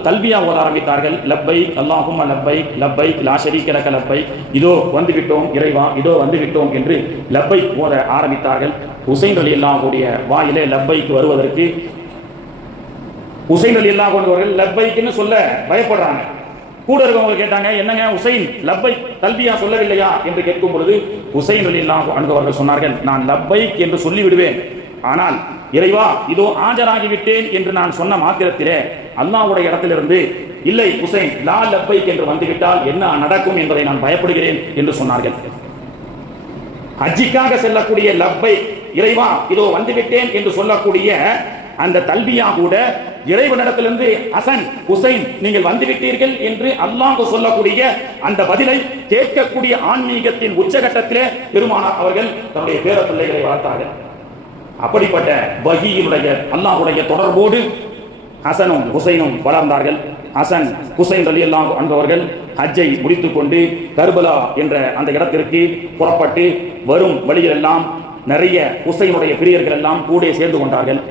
தல்பியா ஓத ஆரம்பித்தார்கள். லப்பைக் அல்லாஹும்ம லப்பைக் லப்பைக் லா ஷரீக லக லப்பைக், இதோ வந்துவிட்டோம் இறைவா, இதோ வந்துவிட்டோம் என்று லப்பைக் ஓத ஆரம்பித்தார்கள். ஹுசைன் ரலியல்லாஹுடைய வாயிலே லப்பைக் வருவதற்கு ஹுசைன் ரலியல்லாஹு அன்ஹு அவர்கள் லப்பைக்னு சொல்ல பயப்படுறாங்க. கூட இருக்கவங்க கேட்டாங்க, என்னங்க ஹுசைன் லப்பைக் தல்பியா சொல்லவில்லையா என்று கேட்கும் பொழுது ஹுசைன் ரலியல்லாஹு அன்ஹு அவர்கள் சொன்னார்கள், நான் லப்பைக் என்று சொல்லி விடுவேன், ஆனால் இறைவா இதோ ஆஜராகிவிட்டேன் என்று நான் சொன்ன மாத்திரத்திலே அல்லாஹ்வுடைய இடத்திலிருந்து இல்லை ஹுசைன் லா லப்பைக் என்று வந்துவிட்டால் என்ன நடக்கும் என்பதை நான் பயப்படுகிறேன் என்று சொன்னார்கள். ஹஜ்ஜிக்காக செல்லக்கூடிய லப்பைக், இறைவா இதோ வந்துவிட்டேன் என்று சொல்லக்கூடிய அந்த தல்பியா கூட இறைவனிடத்திலிருந்து ஹசன் ஹுசைன் நீங்கள் வந்துவிட்டீர்கள் என்று அல்லாஹ் சொல்லக்கூடிய அந்த பதிலை கேட்கக்கூடிய ஆன்மீகத்தின் உச்சகட்டத்திலே பெருமானார் அவர்கள் தன்னுடைய பேர பிள்ளைகளை வளர்த்தார்கள். அப்படிப்பட்ட வஹீயினுடைய அல்லாஹ்வுடைய தொடர்போடு ஹசனும் ஹுசைனும் வளர்ந்தார்கள். ஹசன் ஹுசைன் ரலியல்லாஹு அன்ஹு அவர்கள் ஹஜ்ஜை முடித்துக் கொண்டு கர்பலா என்ற அந்த இடத்திற்கு புறப்பட்டு வரும் வழியிலெல்லாம் நிறைய ஹுசைனுடைய பிரியர்கள் எல்லாம் கூட சேர்ந்து கொண்டார்கள்.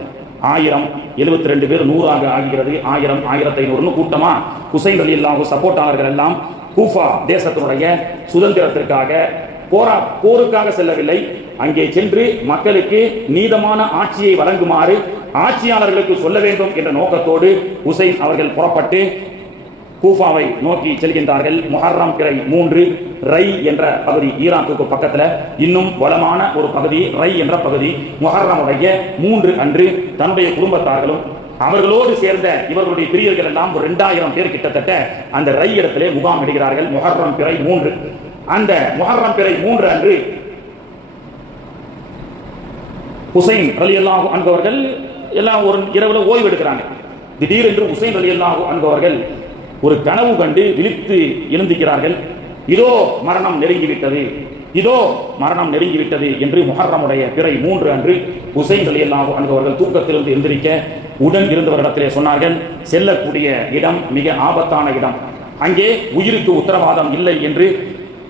1072 பேர் 100 ஆகிறது. 1000 1500 கூட்டமா ஹுசைன் ரலியல்லாஹு சப்போர்ட்டாளர்கள் எல்லாம் கூஃபா தேசத்தினுடைய சுதந்திரத்திற்காக போருக்காக செல்லவில்லை, அங்கே சென்று மக்களுக்கு நீதமான ஆட்சியை வழங்குமாறு ஆட்சியாளர்களுக்கு சொல்ல வேண்டும் என்ற நோக்கத்தோடு ஹுசைன் அவர்கள் புறப்பட்டு கூஃபாவை நோக்கி செல்கின்றார்கள். முஹர்ரம் பிறை 3 ரை என்ற பகுதி, ஈராக்குக்கு பக்கத்தில் இன்னும் வளமான ஒரு பகுதி ரை என்ற பகுதி. முஹர்ரமுடைய 3 அன்று தன்னுடைய குடும்பத்தார்களும் அவர்களோடு சேர்ந்த இவர்களுடைய பிரியர்கள் எல்லாம் ஒரு 2000 பேர் கிட்டத்தட்ட அந்த ரை இடத்திலே முகாம் இடுகிறார்கள். முஹர்ரம் பிறை 3, அந்த முஹர்ரம் பிறை 3 அன்று ஹுசைன் ரலியல்லாஹு அன்ஹு அவர்கள் எல்லாம் ஒரு இரவுல ஓய்வு எடுக்கிறாங்க. திடீரென்று ஹுசைன் ரலியல்லாஹு அன்ஹு அவர்கள் ஒரு கனவு கண்டு விழித்து எழுந்துகிறார்கள். இதோ மரணம் நெருங்கிவிட்டது, இதோ மரணம் நெருங்கிவிட்டது என்று முஹர்ரமுடைய பிறை 3 அன்று ஹுசைன் ரலியல்லாஹு அன்ஹு அவர்கள் தூக்கத்திலிருந்து எந்திரிக்க உடன் இருந்தவரிடத்திலே சொன்னார்கள், செல்லக்கூடிய இடம் மிக ஆபத்தான இடம், அங்கே உயிருக்கு உத்தரவாதம் இல்லை என்று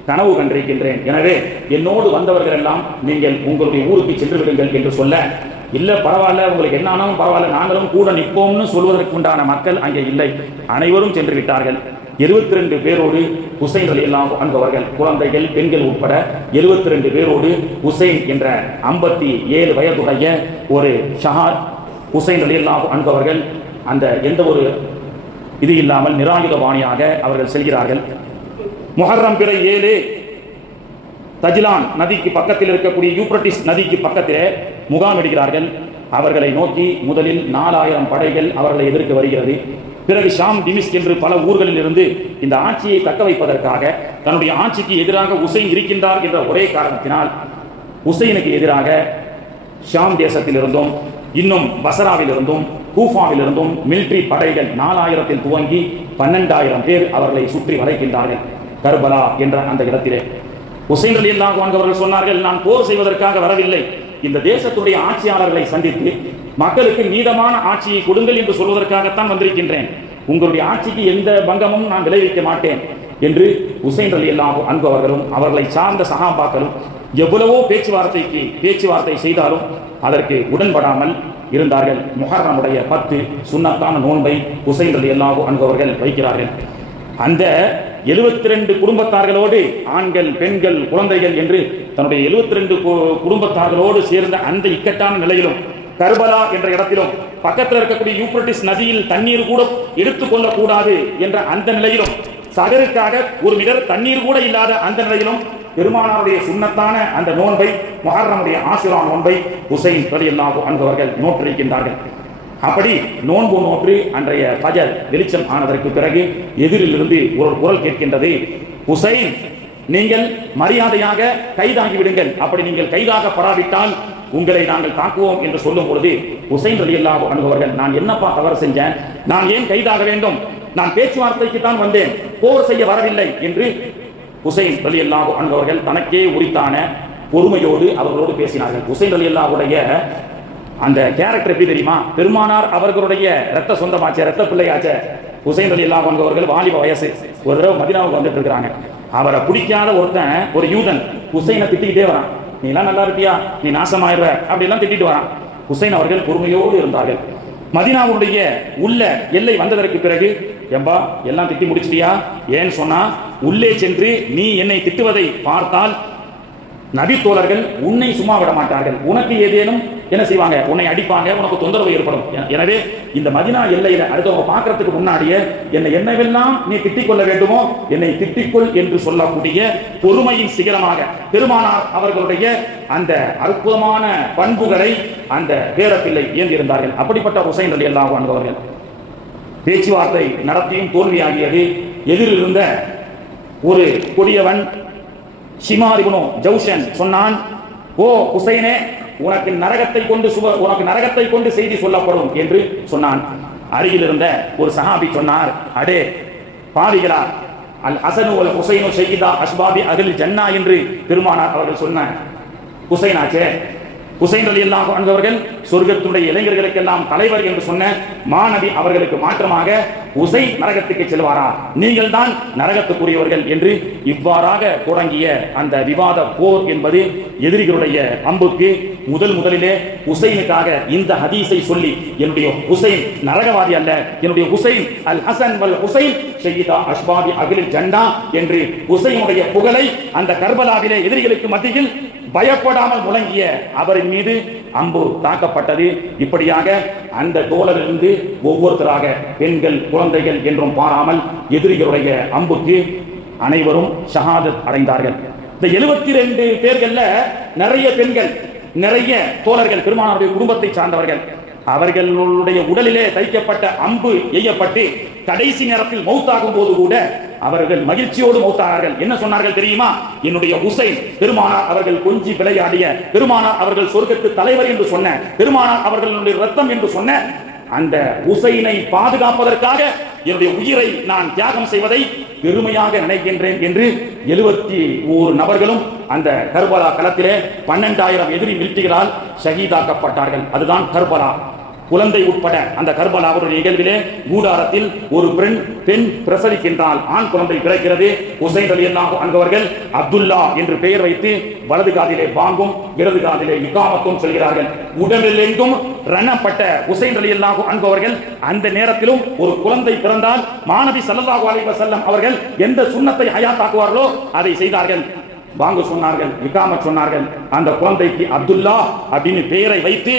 கனவு கண்டிருக்கின்றேன். எனவே என்னோடு வந்தவர்கள் எல்லாம் நீங்கள் உங்களுடைய ஊருக்கு சென்று விடுங்கள் என்று சொல்ல, இல்ல பரவாயில்ல உங்களுக்கு என்ன ஆனாலும் பரவாயில்ல நாங்களும் கூட நிற்போம்னு சொல்வதற்கு உண்டான மக்கள் அங்கே இல்லை, அனைவரும் சென்று விட்டார்கள். 72 பேரோடு ஹுசைன் ரலியல்லாஹு அன்ஹு அவர்கள், குழந்தைகள் பெண்கள் உட்பட 72 பேரோடு ஹுசைன் என்ற 57 வயதுடைய ஒரு ஷஹாத் ஹுசைன் ரலியல்லாஹு அன்ஹு அவர்கள் அந்த எந்த ஒரு இது இல்லாமல் நிராயுதபாணியாக அவர்கள் செல்கிறார்கள். முஹர்ரம் பிறை 7 தஜ்லான் நதிக்கு பக்கத்தில் இருக்கக்கூடிய யூப்ரட்டிஸ் நதிக்கு பக்கத்திலே முகாமிடுகிறார்கள். அவர்களை நோக்கி முதலில் 4000 படைகள் அவர்களை எதிர்க்க வருகிறது. பிறகு ஷாம், டிமிஸ்க் என்று பல ஊர்களில் இருந்து இந்த ஆட்சியை தக்க வைப்பதற்காக தன்னுடைய ஆட்சிக்கு எதிராக உசைன் இருக்கின்றார் என்ற ஒரே காரணத்தினால் உசைனுக்கு எதிராக ஷாம் தேசத்தில் இருந்தும் இன்னும் பசராவில் இருந்தும் கூஃபாவில் இருந்தும் மிலிட்டரி படைகள் 4000 துவங்கி 12000 பேர் அவர்களை சுற்றி வளைக்கின்றார்கள். கர்பலா என்ற அந்த இடத்திலே உசைன் ரலியல்லாஹு அன்ஹு அவர்கள் சொன்னார்கள், நான் போர் செய்வதற்காக வரவில்லை, இந்த தேசத்துடைய ஆட்சியாளர்களை சந்தித்து மக்களுக்கு நீதமான ஆட்சியை கொடுங்கள் என்று சொல்வதற்காகத்தான் வந்திருக்கின்றேன். உங்களுடைய ஆட்சிக்கு எந்த பங்கமும் நான் விளைவிக்க மாட்டேன் என்று உசைன் ரலியல்லாஹு அன்ஹு அவர்களும் அவர்களை சார்ந்த சஹாபாக்களும் எவ்வளவோ பேச்சுவார்த்தை செய்தாலும் அதற்கு உடன்படாமல் இருந்தார்கள். முஹர்ரமுடைய 10 சுன்னத்தான நோன்பை உசைன் ரலியல்லாஹு அன்ஹு அவர்கள் வைக்கிறார்கள். அந்த 72 குடும்பத்தார்களோடு ஆண்கள், பெண்கள், குழந்தைகள் என்று தன்னுடைய 72 குடும்பத்தார்களோடு சேர்ந்த அந்த இக்கட்டான நிலையிலும் கர்பலா என்ற இடத்திலும் பக்கத்தில் இருக்கக்கூடிய யூப்ரட்டிஸ் நதியில் தண்ணீர் கூட எடுத்துக்கொள்ளக் கூடாது என்ற அந்த நிலையிலும் சகருக்காக ஒரு மிடர் தண்ணீர் கூட இல்லாத அந்த நிலையிலும் பெருமானாருடைய சுன்னத்தான அந்த நோன்பை, முஹர்ரமுடைய ஆஷுரா நோன்பை உசைன் ரலியல்லாஹு அன்ஹு அவர்கள் நோற்றிருக்கின்றார்கள். அப்படி நோன்பு நோற்று அன்றைய ஃபஜர் வெளிச்சம் ஆனதற்கு பிறகு எதிரிலிருந்து ஒரு குரல் கேட்கின்றது, உசைன், நீங்கள் மரியாதையாக கைதாகி விடுங்கள், அப்படி நீங்கள் கைதாகப்படாவிட்டால் உங்களை நாங்கள் தாக்குவோம் என்று சொல்லும் பொழுது உசைன் ரலியல்லாஹு அன்ஹு அவர்கள், நான் என்னப்பா தவறு செஞ்சேன், நான் ஏன் கைதாக வேண்டும், நான் பேச்சுவார்த்தைக்கு தான் வந்தேன், போர் செய்ய வரவில்லை என்று உசைன் ரலியல்லாஹு அன்ஹு அவர்கள் தனக்கே உரித்தான பொறுமையோடு அவர்களோடு பேசினார்கள். உசைன் ரலியல்லாஹுடைய அந்த கேரக்டர் எப்படி தெரியுமா? பெருமானார் அவர்களுடைய ரத்த சொந்தமாச்ச, ரத்த பிள்ளையாச்ச உசைன் ரலியல்லாஹு அன்ஹு அவர்கள் வாலிப வயசு. ஒரு தடவை மதீனாவுக்கு வந்துட்டு இருக்கிறாங்க. அவரை பிடிக்காத ஒருத்தன், ஒரு யூதன் உசைனை திட்டிக்கிட்டே வரான், நீ எல்லாம் நல்லா இருப்பியா, நீ நாசமாயிருவ, அப்படி எல்லாம் திட்டிட்டு வரான். உசைன் அவர்கள் பொறுமையோடு இருந்தார்கள். மதீனாவுடைய உள்ள எல்லை வந்ததற்கு பிறகு, எம்பா எல்லாம் திட்டி முடிச்சிட்டியா, ஏன்னு சொன்னா உள்ளே சென்று நீ என்னை திட்டுவதை பார்த்தால் நபி தோழர்கள் உன்னை சும்மா விட மாட்டார்கள், உனக்கு ஏதேனும் என்ன செய்வாங்க, உன்னை அடிப்பாங்க, உனக்கு தொந்தரவு ஏற்படும். எனவே இந்த மதீனா எல்லையில அடுத்தவங்க பார்க்கறதுக்கு முன்னாடியே என்னை என்னவெல்லாம் நீ திட்டிக் கொள்ள வேண்டுமோ என்னை திட்டிக்கொள் என்று சொல்லக்கூடிய பொறுமையின் சிகரமாக பெருமானார் அவர்களுடைய அந்த அற்புதமான பண்புகளை அந்த பேரப்பிள்ளை ஏந்திருந்தார்கள். அப்படிப்பட்ட உசைன் ரலியல்லாஹு அன்ஹு அவர்கள் பேச்சுவார்த்தை நடத்தியும் தோல்வியாகியது. எதிரிருந்த ஒரு கொடியவன் ஷிமார் இப்னு ஜௌஷன் சொன்னான், ஓ உசைனே, உனக்கு நரகத்தை கொண்டு செய்தி சொல்லப்படும் என்று சொன்னான். அருகில் இருந்த ஒரு சஹாபி சொன்னார், அடே பாவிகளா, அல் ஹஸனு வல் ஹுசைனு ஷஹீதா அஸ்பாபி அஹ்லில் ஜன்னா என்று பெருமானார் அவர்கள் சொன்னார். ஹுசைனாச்சே, ஹுசைன் ரலியல்லாஹு அன்ஹு அவர்கள் சொர்க்கத்துடைய இளைஞர்களுக்கெல்லாம் தலைவர் என்று சொன்ன மாநபி அவர்களுக்கு மாற்றமாக உசைன் நரகத்துக்கு செல்வாரா, நீங்கள் தான் நரகத்துக்குரியவர்கள் என்று இவ்வாறாக தொடங்கிய அந்த விவாத போர் என்பது எதிரிகளுடைய அம்புக்கு முதலிலே உசைனுக்காக இந்த ஹதீஸை சொல்லி, என்னுடைய உசைன் நரகவாதி அல்ல, என்னுடைய உசைன் அல் ஹசன் வல் ஹுசைன் ஷஹீதா அஸ்பாபி அஹ்லில் ஜன்னா என்று உசைனுடைய புகழை அந்த கர்பலாவிலே எதிரிகளுக்கு மத்தியில் பயப்படாமல் முழங்கிய அவரின் மீது அம்பு தாக்கப்பட்டது. இப்படியாக அந்த தோழரிலிருந்து ஒவ்வொருத்தராக பெண்கள், குழந்தைகள் என்றும் பாராமல் எதிரிகளுடைய அம்புக்கு அனைவரும் ஷஹாதத் அடைந்தார்கள். இந்த 72 பேர்கள்ல நிறைய பெண்கள், நிறைய தோழர்கள், பெருமானாருடைய குடும்பத்தை சார்ந்தவர்கள். அவர்களுடைய உடலிலே தைக்கப்பட்ட அம்பு எய்யப்பட்டு கடைசி நேரத்தில் மௌத்தாகும் போது கூட அவர்கள் மகிழ்ச்சியோடு மௌத்தானார்கள். என்ன சொன்னார்கள் தெரியுமா? என்னுடைய உசைன், பெருமானார் அவர்கள் கொஞ்சி விளையாடிய, பெருமானார் அவர்கள் சொர்க்கத்து தலைவர் என்று சொன்ன, பெருமானார் அவர்களுடைய ரத்தம் என்று சொன்ன அந்த உசைனை பாதுகாப்பதற்காக என்னுடைய உயிரை நான் தியாகம் செய்வதை பெருமையாக நினைக்கின்றேன் என்று 71 நபர்களும் அந்த கர்பலா களத்திலே 12,000 எதிரி மிலிட்டரிகளால் ஷஹீதாக்கப்பட்டார்கள். அதுதான் கர்பலா. குழந்தை உட்பட அந்த கர்பலாவுடைய நிகழ்விலே கூடாரத்தில் ஒரு பெண் பிரசவிக்கின்றால், ஆண் குழந்தை பிறக்கிறது. உசைன் ரலியல்லாஹு அன்ஹு அவர்கள் அப்துல்லா என்று பெயர் வைத்து வலது காதிலே பாங்கும் இடது காதிலே இகாமத்தும் சொல்கிறார்கள். உடலில் எங்கும் ரணப்பட்ட உசைன் ரலியல்லாஹு அன்ஹு அவர்கள் அந்த நேரத்திலும் ஒரு குழந்தை பிறந்தால் மாநபி ஸல்லல்லாஹு அலைஹி வஸல்லம் அவர்கள் எந்த சுன்னத்தை ஹயாத்தாக்குவார்களோ அதை செய்தார்கள். வாங்க சொன்னார்கள், இகாமத் சொன்னார்கள். அந்த குழந்தைக்கு அப்துல்லா அப்படின்னு பெயரை வைத்து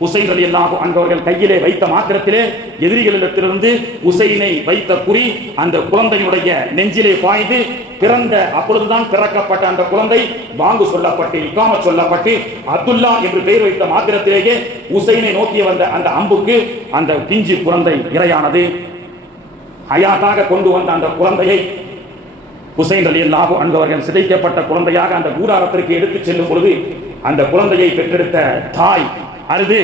ஹுசைன் ரலியல்லாஹு அன்ஹு அவர்கள் கையிலே வைத்த மாத்திரத்திலே எதிரிகளிடத்திலிருந்து ஹுசைனை வைத்த குறி அந்த குழந்தையினுடைய நெஞ்சிலே பாய்ந்து பிறந்த அப்பொழுதுதான் பிறக்கப்பட்ட அந்த குழந்தை பாங்கு சொல்லப்பட்டு இக்காமத் சொல்லப்பட்டு அப்துல்லா என்று பெயர் வைத்த மாத்திரத்திலேயே ஹுசைனை நோக்கி வந்த அந்த அம்புக்கு அந்த பிஞ்சு குழந்தை இரையானது. ஹயாத்தாக கொண்டு வந்த அந்த குழந்தையை ஹுசைன் ரலியல்லாஹு அன்ஹு அவர்கள் சிதைக்கப்பட்ட குழந்தையாக அந்த கூடாரத்திற்கு எடுத்துச் செல்லும் பொழுது அந்த குழந்தையை பெற்றெடுத்த தாய் அழுது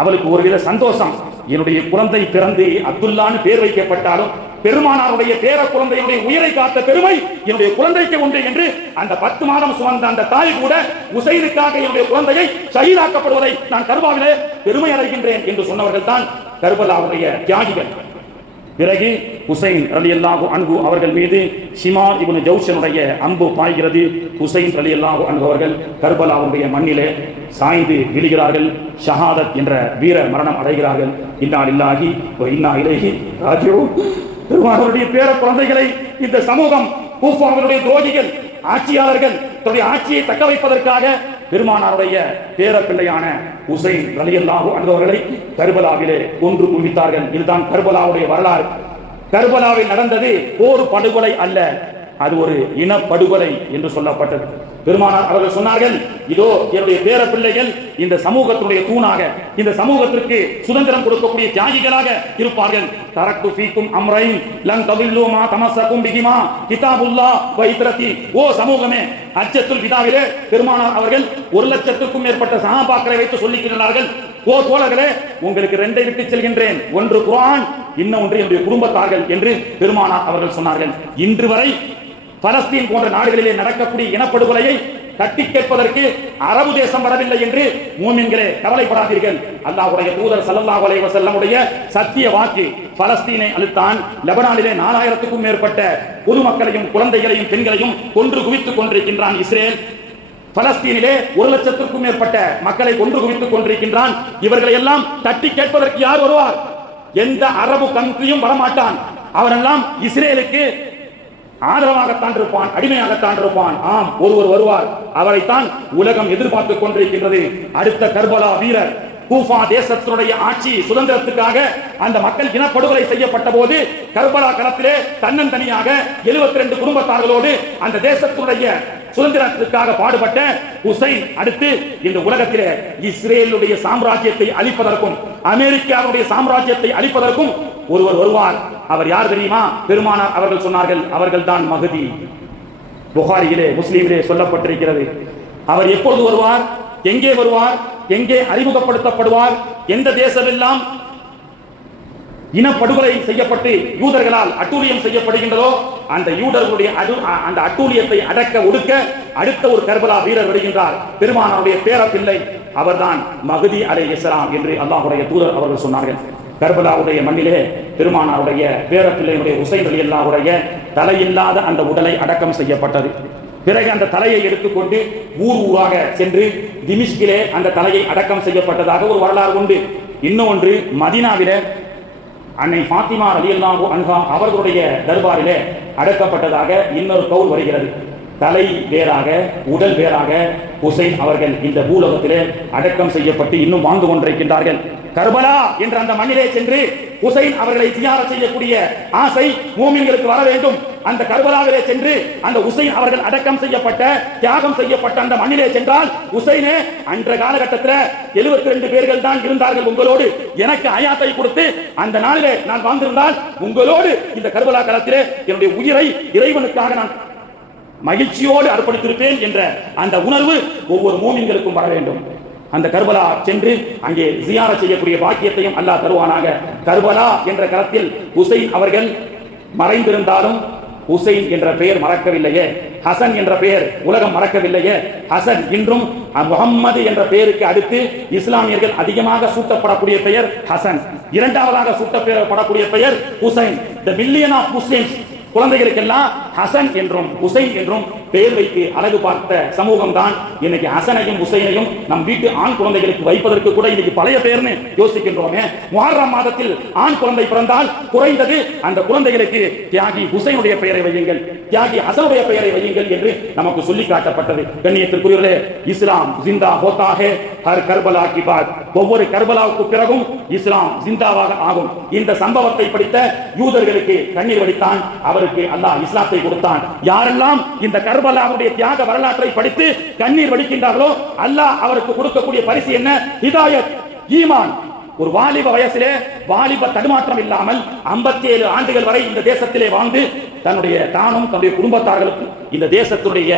அவளுக்கு ஒருவித சந்தோஷம். என்னுடைய குழந்தை பிறந்து அப்துல்லான்னு பேர் வைக்கப்பட்டாலும் பெருமானாருடைய பேர குழந்தையுடைய உயிரை காத்த பெருமை என்னுடைய குழந்தைக்கு உண்டு என்று அந்த 10 மாதம் சுமந்த அந்த தாய் கூட ஹுசைனுக்காக என்னுடைய குழந்தையை ஷஹீதாக்கப்படுவதை நான் கர்பாவிலே பெருமை அடைகின்றேன் என்று சொன்னவர்கள் தான் கர்பலாவுடைய தியாகிகள். பிறகு ஹுசைன் ரலியல்லாஹு அன்ஹு அவர்கள் மீது ஷிமார் இப்னு ஜௌஷனுடைய அம்பு பாய்கிறது. ஹுசைன் ரலியல்லாஹு அன்ஹு அவர்கள் கர்பலாவுடைய மண்ணிலே சாய்ந்து விழுகிறார்கள். ஷஹாதத் என்ற வீர மரணம் அடைகிறார்கள். இன்னா லில்லாஹி வ இன்னா இலைஹி ராஜிஊன். பெருமானாருடைய பேர குழந்தைகளை இந்த சமூகம் கூஃபாவினுடைய துரோகிகள் ஆட்சியாளர்கள் தன்னுடைய ஆட்சியை தக்க வைப்பதற்காக பெருமானாருடைய பேர பிள்ளையான ஹுசைன் ரலியல்லாஹு அன்ஹு அவர்களை கர்பலாவிலே கொன்று குவித்தார்கள். இதுதான் கர்பலாவுடைய வரலாறு. கர்பலாவில் நடந்தது போர் படுகொலை அல்ல, அது ஒரு இனப்படுகொலை என்று சொல்லப்பட்டது. பெருமானார் அவர்கள் சொன்னார்கள், இதோ என்னுடைய பேர பிள்ளைகள் இந்த சமூகத்துடைய தூணாக, இந்த சமூகத்திற்கு சுதந்திரம் கொடுக்கக்கூடிய தியாகிகளாக இருப்பார்கள். தரக்து ஃபீக்கும் அம்ரைன் லன் ததில்லு மா தமஸ்ஸகும் பிஹிமா கிதாபுல்லாஹ் வ இத்ரதி. ஓ சமூகமே, ஹஜ்ஜத்துல் விதாவிலே பெருமானார் அவர்கள் 1,00,000க்கும் மேற்பட்ட சஹாபாக்களை வைத்து சொல்லிக்கிறார்கள், ஓ தோழர்களே, உங்களுக்கு 2 விட்டு செல்கின்றேன், ஒன்று குர்ஆன், இன்னொன்று என்னுடைய குடும்பத்தார்கள் என்று பெருமானார் அவர்கள் சொன்னார்கள். இன்று வரை பலஸ்தீன் போன்ற நாடுகளிலே நடக்கக்கூடிய இனப்படுகொலையை தட்டி கேட்பதற்கு அரபு தேசம் வரவில்லை என்று மூமின்களே கவலைப்படாதீர்கள். அல்லாஹ்வுடைய தூதர் ஸல்லல்லாஹு அலைஹி வஸல்லமுடைய சத்திய வாக்கு பலஸ்தீனை அழித்தான். லெபனானிலே 4000க்கும் மேற்பட்ட பொதுமக்களையும் குழந்தைகளையும் பெண்களையும் கொன்று குவித்துக் கொண்டிருக்கின்றான் இஸ்ரேல். பலஸ்தீனிலே 1,00,000க்கும் மேற்பட்ட மக்களை கொன்று குவித்துக் கொண்டிருக்கின்றான். இவர்களை எல்லாம் தட்டி கேட்பதற்கு யார் வருவார்? எந்த அரபு கண்ட்ரியும் வரமாட்டான். அவரெல்லாம் இஸ்ரேலுக்கு ஆதரவாகத்தான் இருப்பான், அடிமையாகத்தான் இருப்பான். ஆம், ஒருவர் வருவார், அவரைத்தான் உலகம் எதிர்பார்த்துக் கொண்டிருக்கின்றது. அடுத்த கர்பலா வீரர். கூஃபா தேசத்தினுடைய ஆட்சி சுதந்திரத்துக்காக அந்த மக்கள் இனப்படுகொலை செய்யப்பட்ட போது கர்பலா களத்திலே தன்னந்தனியாக 72 குடும்பத்தார்களோடு அந்த தேசத்தினுடைய சுதந்திரத்திற்காக பாடுபட்ட ஹுசைன் அடுத்து இந்த உலகத்திலே இஸ்ரேலுடைய சாம்ராஜ்யத்தை அழிப்பதற்கும் அமெரிக்காவுடைய சாம்ராஜ்யத்தை அழிப்பதற்கும் ஒருவர் வருவார். அவர் யார் தெரியுமா? பெருமானார் அவர்கள் சொன்னார்கள், அவர்கள் தான் மஹதி. புகாரியிலே முஸ்லிமிலே சொல்லப்பட்டிருக்கிறது. அவர் எப்பொழுது வருவார், எங்கே வருவார், எங்கே அறிமுகப்படுத்தப்படுவார், எந்த தேசமெல்லாம் இனப்படுகொலை செய்யப்பட்டு யூதர்களால் அட்டூழியம் செய்யப்படுகின்றதோ அந்த யூதர்களுடைய அந்த அட்டூழியத்தை அடக்க ஒடுக்க அடுத்த ஒரு கர்பலா வீரர் வருகின்றார். பெருமானாருடைய பேர பிள்ளை, அவர்தான் மஹதி அலைஹிஸ்ஸலாம் என்று அல்லாஹ்வுடைய தூதர் அவர்கள் சொன்னார்கள். கர்பலாவுடைய மண்ணிலே பெருமானாருடைய பேர பிள்ளையுடைய ஹுசைன் ரலியல்லாஹுடைய தலையில்லாத அந்த உடலை அடக்கம் செய்யப்பட்டது. பிறகு அந்த தலையை எடுத்துக்கொண்டு ஊர் ஊராக சென்று திமிஷ்கிலே அந்த தலையை அடக்கம் செய்யப்பட்டதாக ஒரு வரலாறு உண்டு. இன்னொன்று மதீனாவிலே அன்னை ஃபாத்திமா ரலியல்லாஹு அன்ஹா அவர்களுடைய தர்பாரிலே அடக்கப்பட்டதாக இன்னொரு கவுல் வருகிறது. தலை வேறாக உடல் வேறாக ஹுசைன் அவர்கள் இந்த பூலோகத்திலே அடக்கம் செய்யப்பட்டு இன்னும் வாழ்ந்து கொண்டிருக்கின்றார்கள். கர்பலா என்ற அந்த மண்ணிலே சென்று ஹுசைன் அவர்களை தியாகம் செய்யக்கூடிய ஆசை மூமின்களுக்கு வர வேண்டும். அந்த கர்பலாவிலே சென்று அந்த ஹுசைன் அவர்கள் அடக்கம் செய்யப்பட்ட தியாகம் செய்யப்பட்ட அந்த மண்ணிலே சென்றால், ஹுசைனே, அன்ற காலகட்டத்தில் 72 பேர்கள் தான் இருந்தார்கள் உங்களோடு, எனக்கு ஹயாத்தை கொடுத்து அந்த நாளிலே நான் வாழ்ந்திருந்தால் உங்களோடு இந்த கர்பலா களத்திலே என்னுடைய உயிரை இறைவனுக்காக நான் மகிழ்ச்சியோடு அர்ப்பணித்திருப்பேன் என்ற அந்த உணர்வு ஒவ்வொரு மூமின்களுக்கும் வர வேண்டும். அந்த கர்பலா சென்று அங்கே ஜியாரத் செய்யக்கூடிய பாக்கியத்தையும் அல்லாஹ் தருவானாக. கர்பலா என்ற களத்தில் ஹுசைன் அவர்கள் மறைந்திருந்தாலும் ஹுசைன் என்ற பெயர் மறக்கவில்லையே, ஹசன் என்ற பெயர் உலகம் மறக்கவில்லையே. ஹசன் இன்றும் முஹம்மது என்ற பெயருக்கு அடுத்து இஸ்லாமியர்கள் அதிகமாக சூட்டப்படக்கூடிய பெயர் ஹசன். இரண்டாவதாக சூட்டப்படக்கூடிய பெயர் ஹுசைன். தி மில்லியன் ஆஃப் முஸ்லிம்ஸ் குழந்தைகளுக்கெல்லாம் ஹசன் என்றும் ஹுசைன் என்றும் பெயர் வைத்து அழகு பார்த்த சமூகம் தான் இன்னைக்கு ஹசனையும் ஹுசைனையும் நம் வீட்டு ஆண் குழந்தைகளுக்கு வைப்பதற்கு கூட இன்னைக்கு பழைய பெயர்னு யோசிக்கின்றோமே. முஹர்ரம் மாதத்தில் ஆண் குழந்தை பிறந்தால் குறைந்தது அந்த குழந்தைகளுக்கு தியாகி ஹுசைனுடைய பெயரை வையுங்கள், தியாகி ஹசனுடைய பெயரை வையுங்கள் என்று நமக்கு சொல்லி காட்டப்பட்டது. கண்ணியத்திற்குரியவர்களே, இஸ்லாம் ஜிந்தா ஹோத்தா ஹே, ஹர் கர்பலா கி பாத், ஒவ்வொரு கர்பலாவுக்கு பிறகும் இஸ்லாம் ஜிந்தாவாக ஆகும். இந்த சம்பவத்தை படித்த யூதர்களுக்கு கண்ணீர் வடித்தான். அவருக்கு அல்லாஹ் இஸ்லாத்தை கொடுத்தான். யாரெல்லாம் இந்த கர்பலாவுடைய தியாக வரலாற்றை படித்து கண்ணீர் வடிக்கின்றார்களோ அல்லாஹ் அவருக்கு கொடுக்கக்கூடிய பரிசு என்ன? ஹிதாயத், ஈமான். ஒரு வாலிப வயசிலே வாலிப தடுமாற்றம் இல்லாமல் 57 ஆண்டுகள் வரை இந்த தேசத்திலே வாழ்ந்து தானும் தன்னுடைய குடும்பத்தார்களுக்கும் இந்த தேசத்துடைய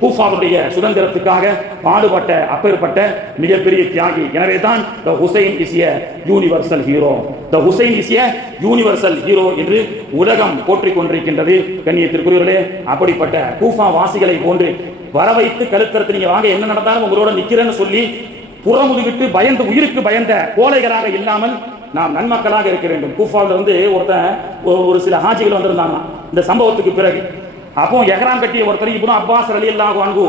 கூஃபாவுடைய சுதந்திரத்துக்காக பாடுபட்ட அப்பேற்பட்ட மிகப்பெரிய தியாகி. எனவே தான் the Hussain is a universal hero, the Hussain is a universal hero என்று உலகம் போற்றிக் கொண்டிருக்கின்றது. கண்ணியத்திற்குரியவர்களே, அப்படிப்பட்ட கூஃபா வாசிகளை போன்று வர வைத்து கழுத்தறுத்து நீங்க வாங்க, என்ன நடந்தாலும் உங்களோட நிக்கிறேன்னு சொல்லி புறமுதுகிட்டு பயந்து உயிருக்கு பயந்த கோழைகளாக இல்லாமல் நாம் நன்மக்களாக இருக்க வேண்டும். கூஃபாவில் இருந்து ஒரு சில ஹாஜிகள் வந்திருந்தாங்க இந்த சம்பவத்துக்கு பிறகு. அப்போ எஹ்ராம் கட்டிய ஒருத்தர் இப்னு அப்பாஸ் ரலியல்லாஹு அன்ஹு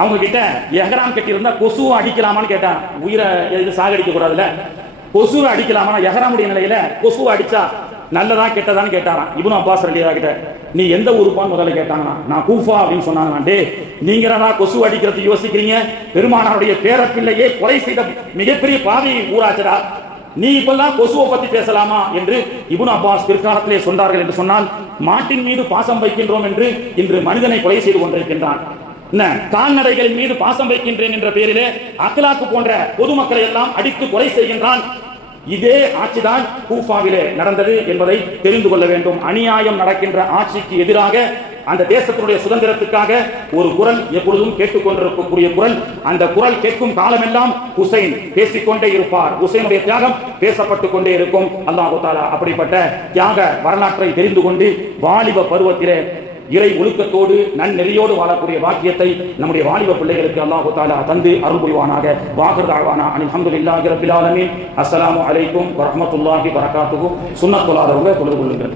அவங்க கிட்ட எஹ்ராம் கட்டி இருந்தா கொசுவை அடிக்கலாமான்னு கேட்டான். உயிரை சாகடிக்க கூடாதுல, கொசுவை அடிக்கலாமா? எஹ்ராமுடைய நிலையில கொசுவை அடிச்சா நல்லதா கெட்டதான்னு கேட்டாராம் இப்னு அப்பாஸ் ரலியல்லாஹு கிட்ட. நீ எந்த ஊருப்பான்னு முதல்ல கேட்டாங்கன்னா நான் கூஃபா அப்படின்னு சொன்னாங்க. டே, நீங்க தான் கொசு அடிக்கிறது யோசிக்கிறீங்க? பெருமானாருடைய பேரப்பிள்ளையே கொலை செய்த மிகப்பெரிய பாவி ஊராச்சரா, நீ இப்பெல்லாம் கொசுவை பத்தி பேசலாமா என்று இப்னு அப்பாஸ் பிற்காலத்திலே சொன்னார்கள். என்று சொன்னால் மாட்டின் மீது பாசம் வைக்கின்றோம் என்று இன்று மனிதனை கொலை செய்து கொண்டிருக்கின்றான். கால்நடைகளின் மீது பாசம் வைக்கின்றேன் என்ற பெயரிலே அக்லாக்கு போன்ற பொதுமக்களை எல்லாம் அடித்து கொலை செய்கின்றான். இதே ஆட்சிதான் கூஃபாவிலே நடந்தது என்பதை தெரிந்து கொள்ள வேண்டும். அநியாயம் நடக்கின்ற ஆட்சிக்கு எதிராக அந்த தேசத்தினுடைய சுதந்திரத்துக்காக ஒரு குரல் எப்பொழுதும் கேட்டுக்கொண்டிருக்கக்கூடிய குரல். அந்த குரல் கேட்கும் காலமெல்லாம் ஹுசைன் பேசிக்கொண்டே இருப்பார். ஹுசைனுடைய தியாகம் பேசப்பட்டுக் கொண்டே இருக்கும். அல்லாஹ் தஆலா அப்படிப்பட்ட தியாக வரலாற்றை தெரிந்து கொண்டு வாலிப பருவத்திலே இறை ஒழுக்கத்தோடு நன்னெறியோடு வாழக்கூடிய பாக்கியத்தை நம்முடைய வாலிப பிள்ளைகளுக்கு அல்லாஹ் தஆலா தந்து அருள் புரிவானாக. வாகிர் தஅவானா அல்ஹம்துலில்லாஹி ரப்பில் ஆலமீன். அஸ்ஸலாமு அலைக்கும் வரஹ்மத்துல்லாஹி வபரகாத்துஹு. சுன்னத் தொழாதவங்க தொழுது கொள்ளுங்கள்.